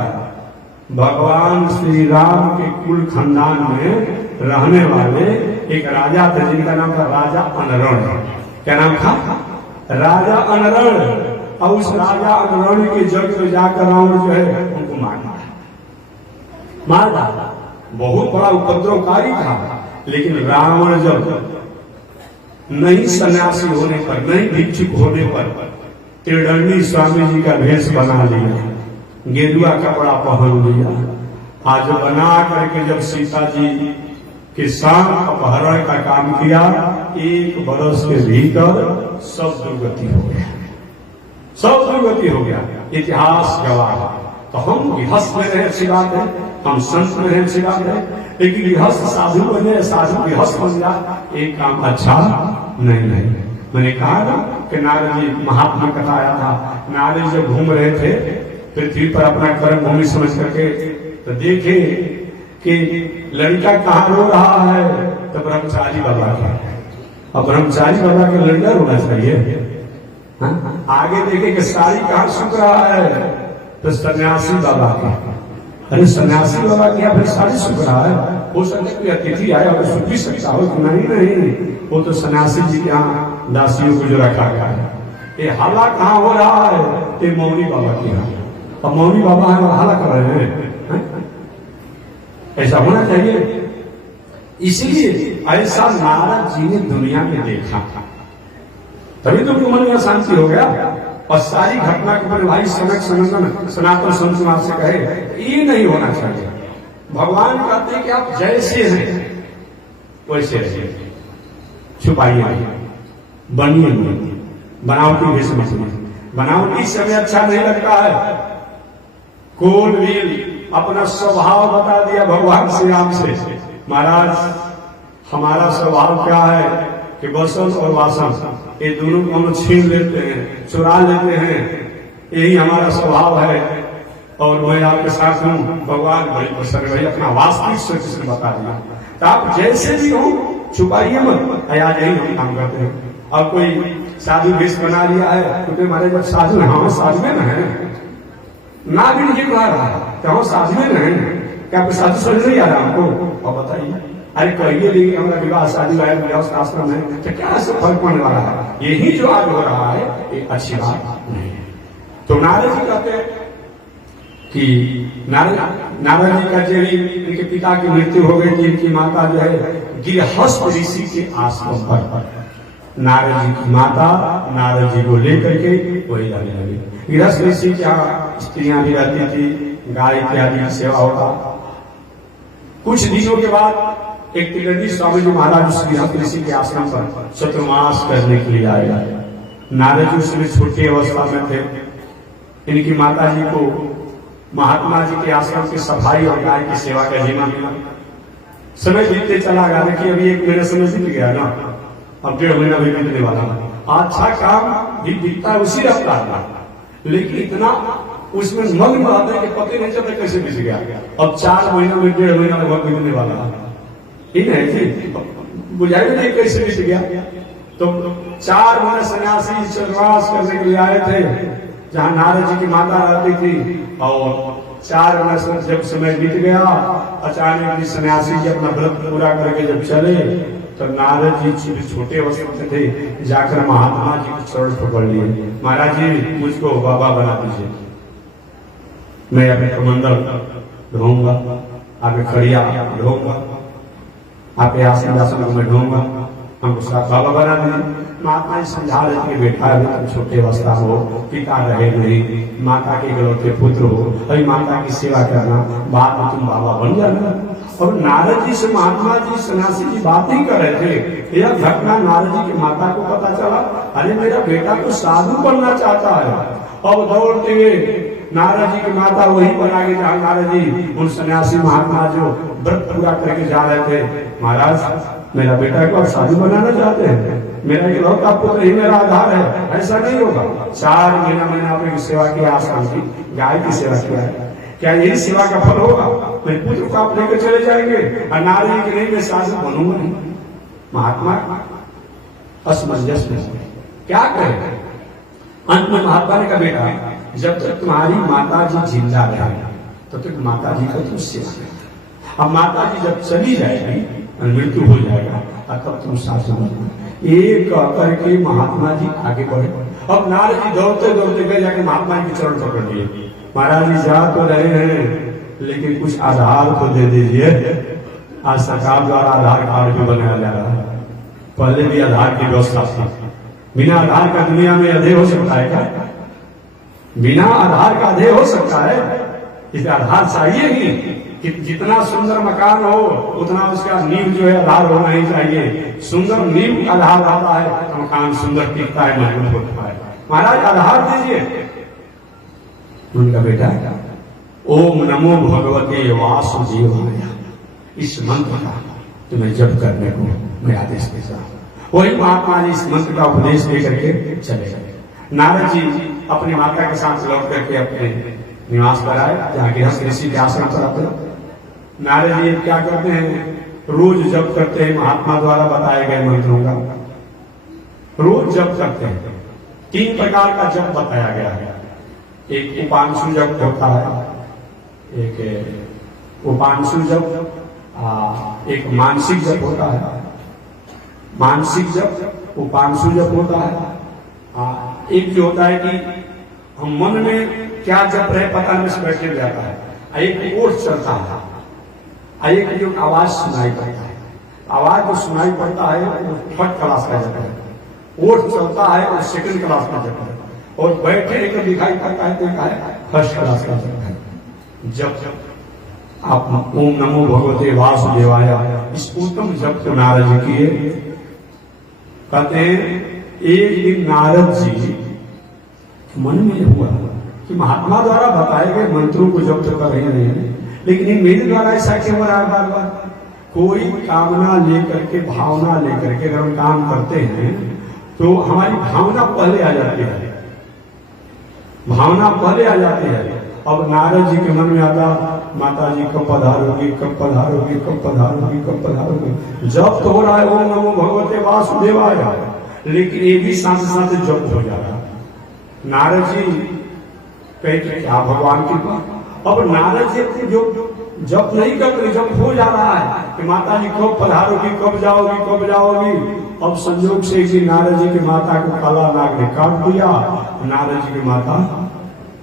भगवान श्री राम के कुल खानदान में रहने वाले एक राजा थे जिनका नाम था राजा अनरण। क्या नाम था? राजा अनरण। और उस राजा अनरण के जग में जाकर रावण जो है उनको मार डाला। बहुत बड़ा उपद्रवकारी था, लेकिन रावण जब नहीं सन्यासी होने पर, नहीं भिक्षुक होने पर त्रिदंडी स्वामी जी का भेष बना लिया, गेरुआ कपड़ा पहन लिया। आज बना करके जब सीता जी के साथ अपहरण का काम किया, 1 बरस के भीतर सब दुर्गति हो गया, सब दुर्गति हो गया। इतिहास गवाह है। तो हम गृहस्थ में रहे अच्छी बात है, हम संत में रहे अच्छी बात है, लेकिन गृहस्थ साधु बने, साधु गृहस्थ बन जाए एक काम अच्छा नहीं है। मैंने कहा ना कि नारद जी महात्मा कथा आया था, नारद जब घूम रहे थे पृथ्वी पर अपना कर्म भूमि समझ करके, तो देखे कि लड़का कहाँ रो रहा है, तो ब्रह्मचारी बाबा का। अब ब्रह्मचारी बाबा का लड़का रोना चाहिए? आगे देखे कि साड़ी कहाँ सूख रहा है, तो सन्यासी बाबा का। अरे सन्यासी बाबा के यहाँ फिर साड़ी सूख रहा है, हो सकता है अतिथि आया और सूख भी सकता हो। नहीं, वो तो सन्यासी जी के यहाँ दासियों को जो रखा गया है। ये हल्ला कहाँ हो रहा है? ये मौनी बाबा के यहाँ। अब मौनी बाबा है हल्ला कर रहे हैं, ऐसा होना चाहिए। इसीलिए ऐसा नारद जी ने दुनिया में देखा था, तभी तो उनके मन में शांति हो गया। और सारी घटना के ऊपर भाई सनक सनातन संत समाज से कहे ये नहीं होना चाहिए। भगवान कहते हैं कि आप जैसे हैं वैसे रहिए, छुपाइए नहीं, बनिए नहीं, बनावटी भेष मत बनिए। बनावटी समय अच्छा नहीं लगता है। कोल भी अपना स्वभाव बता दिया भगवान श्री राम से, महाराज हमारा स्वभाव क्या है कि वसन और वासन ये दोनों को हम छीन लेते हैं, चुरा लेते हैं, यही हमारा स्वभाव है। और मैं आपके साथ हूँ, भगवान बड़ी प्रसन्न भाई अपना वास्तविक स्वरूप से बता दिया। तो आप जैसे भी हो छुपाइए मत, आज यही हम काम करते हैं। और कोई साधु भेष बना लिया है, क्योंकि हमारे जब साधु हम साधु में न है ना भी नहीं कह रहा है कि हम साधु में न है, क्या साधु समझ नहीं आ रहा हमको? और बताइए, अरे कहिए लेकिन हमारा विवाह शादी आया गृहस्थ आश्रम है, तो क्या ऐसे फर्क पड़ने वाला है? यही जो आज हो रहा है ये अच्छी बात नहीं है। तो नारद जी कहते हैं कि नारद जी का जब इनके पिता की मृत्यु हो गई थी, इनकी माता जो है गृहस्थ ऋषि के आश्रम पर नारद जी की माता नारद जी को लेकर के वही जाने लगी। गृहस्थ ऋषि के यहाँ स्त्रियां भी रहती थी, गाय इत्यादि की सेवा होता। कुछ दिनों के बाद एक त्रिदंडी स्वामी जी महाराज उस गृहस्थ ऋषि के आश्रम पर चतुर्मास करने के लिए आए। नारद जी उसमें छोटी अवस्था में थे। इनकी माता जी को महात्मा जी के आश्रम की सफाई और गाय की सेवा का जिम्मा मिला। समय बीतते चला गया, देखिए अभी 1 महीने समय बीत गया ना, अब 1.5 महीना भी बीतने वाला है। अच्छा काम भी बीतता है उसी रफ्तार में, लेकिन इतना उसमें मग्न रहते हैं कि पता नहीं चलता कैसे बीत गया। अब 4 महीना में 1.5 महीना लगभग बीतने वाला है, बुझाई नहीं कैसे बीत गया। तो 4 महीने सन्यासी चरवास करने के लिए आए थे जहां नारद जी की माता रहती थी, और 4 महीने जब समय बीत गया, अचानक जी सन्यासी जी अपना व्रत पूरा करके जब चले तो नारद जी छोटे अवस्था थे, जाकर महात्मा जी को चरण पकड़ लिए। महाराज जी मुझको बाबा बना दीजिए, मैं आपके कमंडल ढोऊंगा, आपके खड़िया ढोऊंगा, आपके आसन को मैं ढोऊंगा, हमको साथ बाबा बना दीजिए। महात्मा जी समझा रहे थे कि बेटा अभी तुम छोटे अवस्था हो, पिता रहे नहीं, माता के इकलौते पुत्र हो, अभी माता की सेवा करना, बाद में तुम बाबा बन जाना। और नारद जी से महात्मा जी सन्यासी जी बात ही कर रहे थे, यह घटना नारद जी की माता को पता चला। अरे मेरा बेटा तो साधु बनना चाहता है। अब दौड़ते हुए नारद जी की माता वही बना के जहाँ नारद जी उन सन्यासी महात्मा जो व्रत पूरा करके जा रहे थे, महाराज मेरा बेटा को आप साधु बनाना चाहते हैं, मेरा इकलौता पुत्र ही मेरा आधार है, ऐसा नहीं होगा। 4 महीना आपने सेवा किया, आश्रम की गाय की सेवा किया है, क्या यही सेवा का फल होगा? मेरे पुत्र को आप लेकर चले जाएंगे और नारी की नहीं मैं साधु बनूंगा नहीं। महात्मा असमंजस में क्या कहे? अंत में महात्मा ने कहा बेटा जब तक तुम्हारी माता जी जिंदा रहे तब तक माता जी का तुम सेवा करना, अब माता जी जब चली जाएगी और मृत्यु हो जाएगा तब तुम साधु बनना। एक करके महात्मा जी आगे बढ़े। अब नारद जी दौड़ते दौड़ते गए जाके महात्मा जी के चरण पकड़ लिए। महाराज जी जा तो रहे हैं लेकिन कुछ आधार तो दे दीजिए। आज सरकार द्वारा आधार कार्ड भी बनाया जा रहा है, पहले भी आधार की व्यवस्था थी। बिना आधार का दुनिया में अधेय हो सकता है क्या? बिना आधार का अधेय हो सकता है? इसे आधार चाहिए ही कि जितना सुंदर मकान हो उतना उसका नींव जो है आधार होना ही चाहिए। सुंदर नींव आधार रहता है तो मकान सुंदर टिकता है, मजबूत होता है। महाराज आधार दीजिए। उनका बेटा ओम नमो भगवते वासुदेवाय, इस मंत्र का तुम्हें जप करने को मैं आदेश देता हूं। वही महात्मा जी इस मंत्र का उपदेश देकर के चले गए। नारद जी अपनी माता के साथ लौट करके अपने निवास पर आए जहाँ गृहस्थ ऋषि के आश्रम पर आते। नारद जी क्या करते हैं? रोज जप करते हैं महात्मा द्वारा बताए गए मंत्रों का, रोज जप करते हैं। 3 प्रकार का जप बताया गया है। एक उपांशु जप होता है, एक उपांशु जप, एक मानसिक जप होता है। मानसिक जप उपांशु जप होता है। एक जो होता है कि हम मन में क्या जप रहे पता नहीं से बैठे जाता है। एक ओठ चलता है, एक जो आवाज सुनाई पड़ता है। आवाज जो सुनाई पड़ता है वो 3rd क्लास का जप है। ओठ चलता है और 2nd क्लास का जप है, और बैठे एक दिखाई पड़ता है तो है 1st क्लास का जप है। जब आप ओम नमो भगवते वासुदेवाय इस उत्तम जप को नारद जी किए। कहते हैं एक दिन नारद जी मन में हुआ कि महात्मा द्वारा बताए गए मंत्रों को जब तो कर रहे हैं, लेकिन इन मेरे द्वारा ऐसा क्यों हो रहा है? बार बार कोई कामना लेकर के, भावना लेकर के अगर हम काम करते हैं तो हमारी भावना पहले आ जाती है, भावना पहले आ जाती है। अब नारद जी के मन में आता माता जी कब पधारोगी, कब पधारोगी, कब पधारोगी, कब पधारोगी। जब तो हो रहा है ओम नमो भगवते वासुदेवाय, लेकिन ये भी साथ साथ जप हो जा रहा है। नारद जी कहते क्या भगवान की बात। अब नारद जी जो जप नहीं करते, जप हो जा रहा है कि माता जी कब पधारोगी, कब जाओगी, कब जाओगी। अब संयोग से कि नारद जी की माता को काला नाग ने काट दिया, नारद जी की माता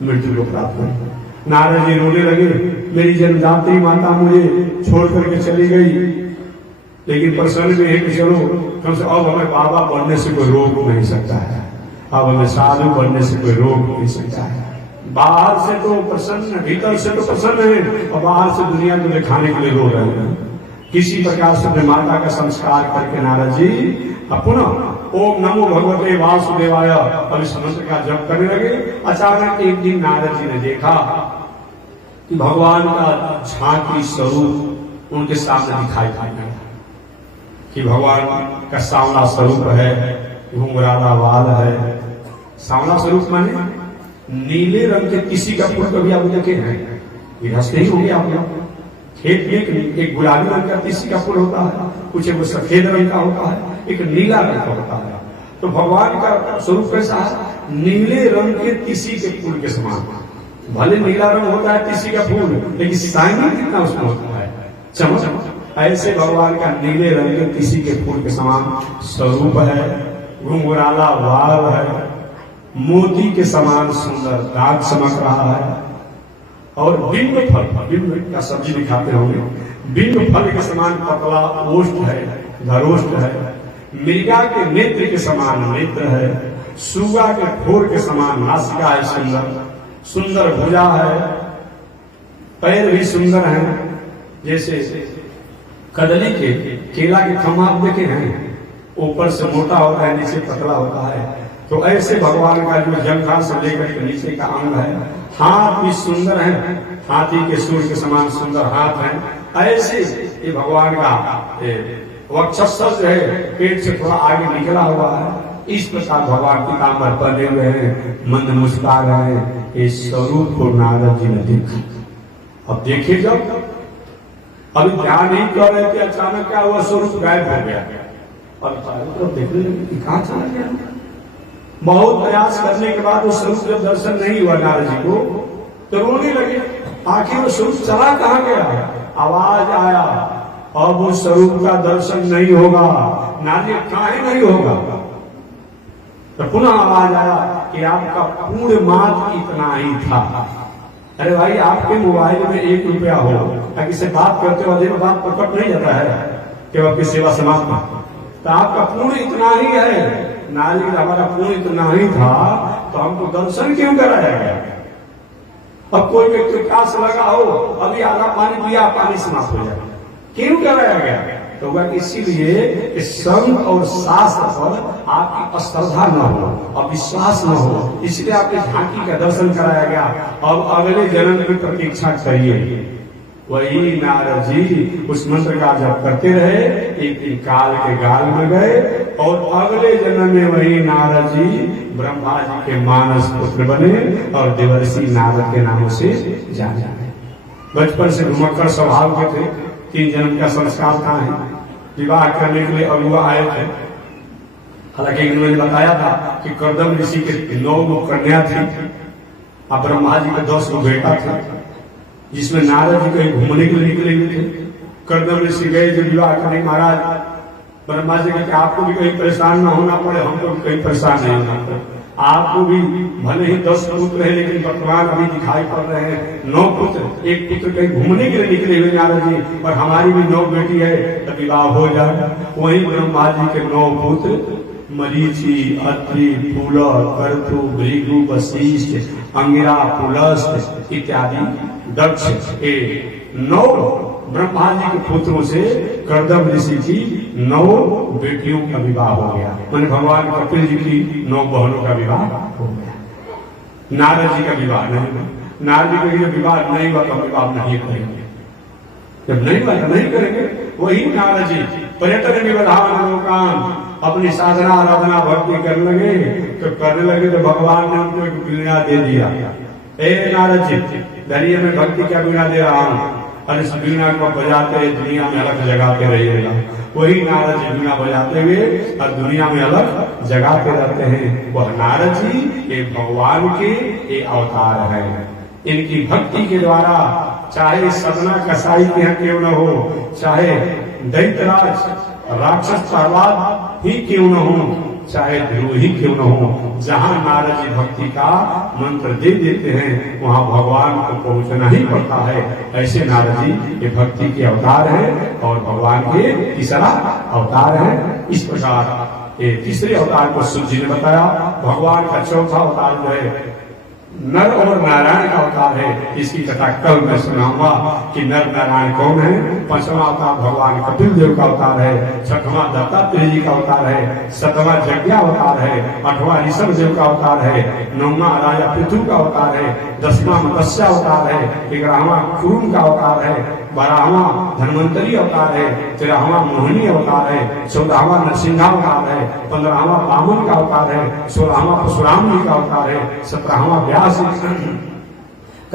मृत्यु को प्राप्त हुई। नारद जी रोने लगे, मेरी जन्मदात्री माता मुझे छोड़ करके चली गई, लेकिन प्रसन्न में है कि चलो कम से अब हमें बाबा बनने से कोई रोक नहीं सकता है, अब हमें साधु बनने से कोई रोक नहीं सकता है। बाहर से तो प्रसन्न, भीतर से तो प्रसन्न है और बाहर से दुनिया को दिखाने के लिए रो रहे हैं। किसी प्रकार से अपने माता का संस्कार करके नारद जी पुनः ओम नमो भगवते वासुदेवाय और इस मंत्र का जप करने लगे। अचानक एक दिन नारद जी ने देखा कि भगवान का झांकी स्वरूप उनके सामने दिखाई पड़ने लगा। कि भगवान का सांवला स्वरूप है, घुंघराला बाल है। सांवला स्वरूप माने नीले रंग के किसी का फूल कभी आप देखे हैं? गृहस्थ ही हो गया आप लोग। खेत में एक गुलाबी रंग का किसी का फूल होता है, कुछ एक सफेद रंग का होता है, एक नीला रंग का होता है। तो भगवान का स्वरूप कैसा है? नीले रंग के किसी के फूल के समान। भले नीला रंग होता है किसी का फूल, लेकिन शाइनिंग कितना उसमें होता है, चमक। ऐसे भगवान का नीले रंग के किसी के फूल के समान स्वरूप है। घुंघराला बाल है, मोती के समान सुंदर दाग चमक रहा है। और बिंब फल, बिंब का सब्जी दिखाते होंगे, बिंब फल के समान पतला ओष्ठ है, धरोष्ठ है। मृगा के नेत्र के समान नेत्र है। सुगा के ठोर के समान नासिका है, सुंदर सुंदर भुजा है। पैर भी सुंदर हैं, जैसे कदली के केला के खम्भा आप देखे हैं, ऊपर से मोटा होता है, नीचे पतला होता है। तो ऐसे भगवान का जो जंघा से लेकर के नीचे का अंग है, हाथ भी सुंदर है, हाथी के सूर के समान सुंदर हाथ है। ऐसे ये भगवान का वक्षस्थल जो है पेट से थोड़ा आगे निकला हुआ है। इस प्रकार भगवान पीताम्बर पहने हुए हैं, मंद मुस्कुरा रहे हैं। इस स्वरूप को नारद जी ने देखा। अब देखिए, जब अभी ध्यान नहीं कर रहे थे, अचानक क्या हुआ? स्वरूप गायब हो गया। और चारों तरफ देखने लगे, कहाँ चला गया? बहुत प्रयास करने के बाद वो स्वरूप जब दर्शन नहीं हुआ नारद जी को, तो रोने लगे। आखिर वो स्वरूप चला कहाँ गया? आवाज आया, अब वो स्वरूप का दर्शन नहीं होगा। नारद जी, काहे नहीं होगा? तो पुनः आवाज आया कि आपका पूर्ण मात्र इतना ही था। अरे भाई, आपके मोबाइल में 1 रुपया हो, ताकि से बात करते हुए बात प्रकट नहीं जाता है कि आपकी सेवा समाप्त, तो आपका पूर्ण इतना ही है। नारद, हमारा पूर्ण इतना ही था, तो हमको दर्शन क्यों कराया गया? अब कोई व्यक्ति प्यास लगा हो, अभी आधा पानी पिया, पानी समाप्त हो जाए, क्यों कराया गया? तो वह इसीलिए संत और शास्त्र पर आपकी अश्रद्धा न हो, अविश्वास न हो, इसलिए आपके झांकी का दर्शन कराया गया। अब अगले जन्म की प्रतीक्षा करिए। वही नारद जी उस मंत्र का जप करते रहे। एक काल के गाल में गए और अगले जन्म में वही नारद जी ब्रह्मा जी के मानस पुत्र बने और देवर्षि नारद के नामों से जाने जाए। बचपन से घुमक्कड़ स्वभाव के थे। 3 जन्म का संस्कार था है। विवाह करने के लिए अगुआ आए थे। हालांकि इन्होंने बताया था कि कर्दम ऋषि के 9 कन्या थी और ब्रह्मा जी के 10 बेटा थे, जिसमें नारद जी कहीं घूमने के लिए निकले हुए थे। कर्दम ऋषि गए जो विवाह करने, महाराज ब्रह्मा जी कहते आपको भी कहीं परेशान ना होना पड़े, हमको भी कहीं परेशान नहीं होना पड़े। आपको भी भले ही 10 पुत्र है, लेकिन वर्तमान अभी दिखाई पड़ रहे हैं 9 पुत्र। एक पुत्र कहीं घूमने के लिए निकले हुए नारद जी, और हमारी भी 9 बेटी है, तो विवाह हो जाए। वही ब्रह्मा जी के 9 पुत्र मरीचि, अत्रि, पुल, कर्तु, भृगु, वशिष्ठ, अंगिरा, पुलस्त इत्यादि दक्ष के 9 ब्रह्मा जी के पुत्रों से कर्दम ऋषि की 9 बेटियों का विवाह हो गया। मैंने भगवान कपिल जी की 9 बहनों का विवाह हो गया। नारद जी का विवाह नहीं हुआ। नारद जी का विवाह नहीं हुआ तो विवाह नहीं करेंगे। जब नहीं हुआ तो नहीं करेंगे। वही नारद जी पर्यटन निवधान लोकान अपनी साधना आराधना भक्ति करने लगे, तो करने लगे तो भगवान ने उनको एक वीणा दे दिया। ए नारद जी, धैर्य में भक्ति क्या वीणा दे रहा हूं, और इस वीणा को बजाते दुनिया में अलग जगाते रहिएगा। वही नारद जी वीणा बजाते हुए और दुनिया में अलग जगाते रहते हैं। वह नारद जी ये भगवान के ये अवतार है। इनकी भक्ति के द्वारा चाहे सपना कसाई के यहाँ क्यों न हो, चाहे दैत्यराज राक्षस प्रहलाद ही क्यों न हो, चाहे द्रोही क्यों न हो, जहां नारद जी भक्ति का मंत्र दे देते हैं वहां भगवान को पहुंचना ही पड़ता है। ऐसे नारद जी ये भक्ति के अवतार है और भगवान के तीसरा अवतार है। इस प्रकार ये तीसरे अवतार को सूर्य जी ने बताया। भगवान का चौथा अवतार जो है नर और नारायण का अवतार है। इसकी कथा कल मैं सुनाऊंगा कि नर नारायण कौन है। पांचवा अवतार भगवान कपिल देव का अवतार है। छठवां दत्तात्रेय जी का अवतार है। सातवां यज्ञ अवतार है। आठवां ऋषभ देव का अवतार है। नौवां राजा पृथु का अवतार है। 10वां मत्स्य अवतार है। 11वां कुरुम का अवतार है। 12वां धन्वंतरी अवतार है। 13वां मोहिनी अवतार है। 14वां नरसिंहावतार है। 15वां वामन का अवतार है। 16वां परशुराम जी का अवतार है। 17वां व्यास का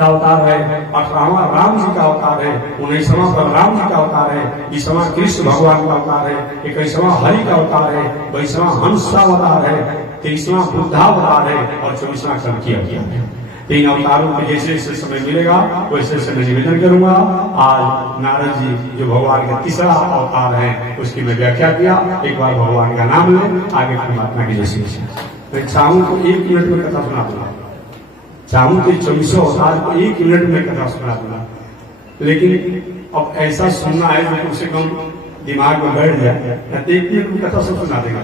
अवतार है। 18वां राम जी का अवतार है। 19वां बलराम जी का अवतार है। 20वां कृष्ण भगवान का अवतार है। 21वां हरि का अवतार है। 22वां हंस का अवतार है। 23वां बुद्धावतार है और 24वां कल्कि अवतार है। तीन अवतारों के जैसे जैसे समय मिलेगा वैसे से मैं निवेदन करूंगा। आज नारद जी जो भगवान का तीसरा अवतार है उसकी मैं व्याख्या किया। एक बार भगवान का नाम ले, आगे परमात्मा की जैसी मैं चाहूं तो 1 मिनट में कथा सुना दूंगा। चाहूं तो 24 अवतार को 1 मिनट में कथा सुना दूंगा, लेकिन अब ऐसा सुनना है जो कम से कम दिमाग में बैठ जाए। 1 मिनट में कथा सब सुना देगा।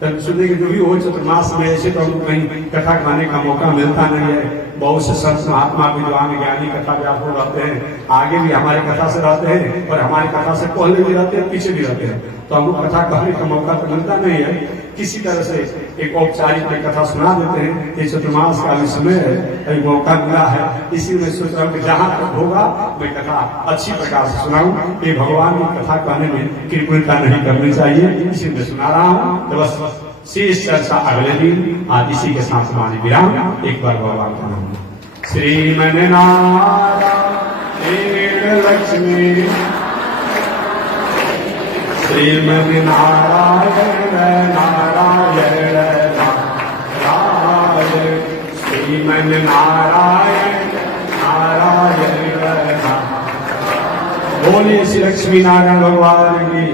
तब सुनने के जो भी हो चतुर्मास में ऐसे तो हमको कहीं कथा खाने का मौका मिलता नहीं है। बहुत से संत महात्मा विद्वान ज्ञानी कथा व्यापक रहते हैं, आगे भी हमारी कथा से रहते हैं और हमारी कथा से पहले भी रहते हैं, पीछे भी रहते हैं। तो हमको कथा कहने का मौका तो मिलता नहीं है। किसी तरह से एक औपचारिक में कथा सुना देते हैं। ये चतुर्मास का भी समय है, मौका मिला है, इसी में सोच रहा हूँ कि जहां तक होगा मैं कथा अच्छी प्रकार से सुनाऊं। ये भगवान की कथा कहने में कृपणता नहीं करनी चाहिए, इसी में सुना रहा हूँ। तो बस शेष चर्चा अगले दिन। आज इसी के साथ माने विराम। एक बार भगवान का नाम श्रीमन नारायण लक्ष्मी श्रीमन नारायण नारायण नारायण श्रीमन नारायण नारायण। बोलिए श्री लक्ष्मी नारायण भगवान की,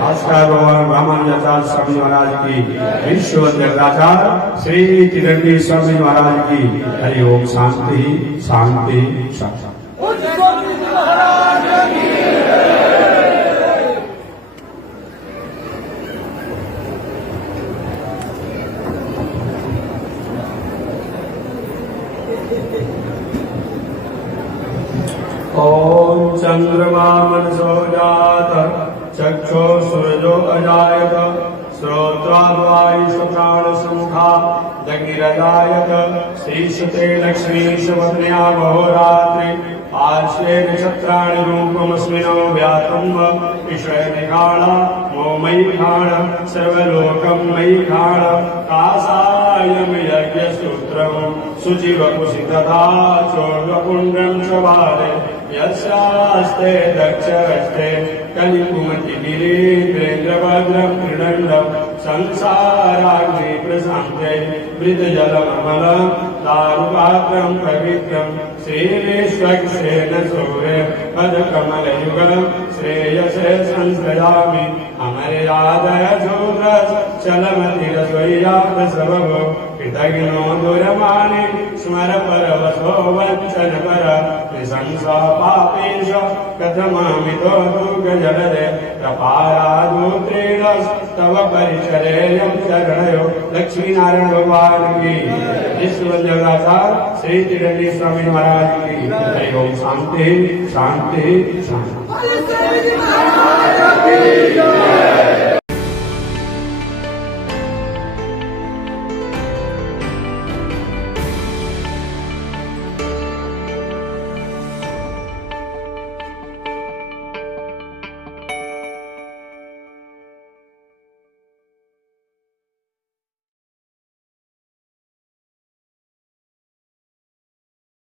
भास्कर भगवान रामानुजाचार्य स्वामी महाराज की, विश्व जगदाचार्य श्री तिरंगी स्वामी महाराज की। हरि ओम। शांति शांति शांति। ओम चंद्रमा मनसो जात चक्षो सूरजो अजायत श्रोत्राद्वायुष प्राण समुखा दग्निरजायत श्रीशते लक्ष्मी सवत्न्या महोरात्रि आश्वे नक्षत्राणि रूपमस्मिनो व्यातम् ईश्वरनिखाण मोमयि खाण सर्वलोकं मयि खाण कासायं यज्ञसूत्रं शुचिवपुषितथा चोर्वपुण्ड्रं च बाले यस्यास्ते दक्षहस्ते कलिकुमतिगिरीन्द्रेन्द्रभद्रं त्रिदण्डं संसाराग्नि प्रशान्ते मृतजलममलं दारुपात्रं पवित्रं श्रीविश्वक्सेन सूर्य पदकमलयुगलं श्रेयसे संश्रयामि अमर्यादय शूद्रस् चलमतिरसोय्या प्रसवभो कृतघ्नो दुरमाणि स्मर परवशो वञ्चन पर निशंसा पापेश कथमामितो दुर्गजलदे प्रपारादूत्रीणस्तव परिचरेयं शरणयो। लक्ष्मी नारायण भगवान की, विश्व जगदाचार्य श्री तिरंगी स्वामी महाराज की। हरि ओम। शांति शांति शांति।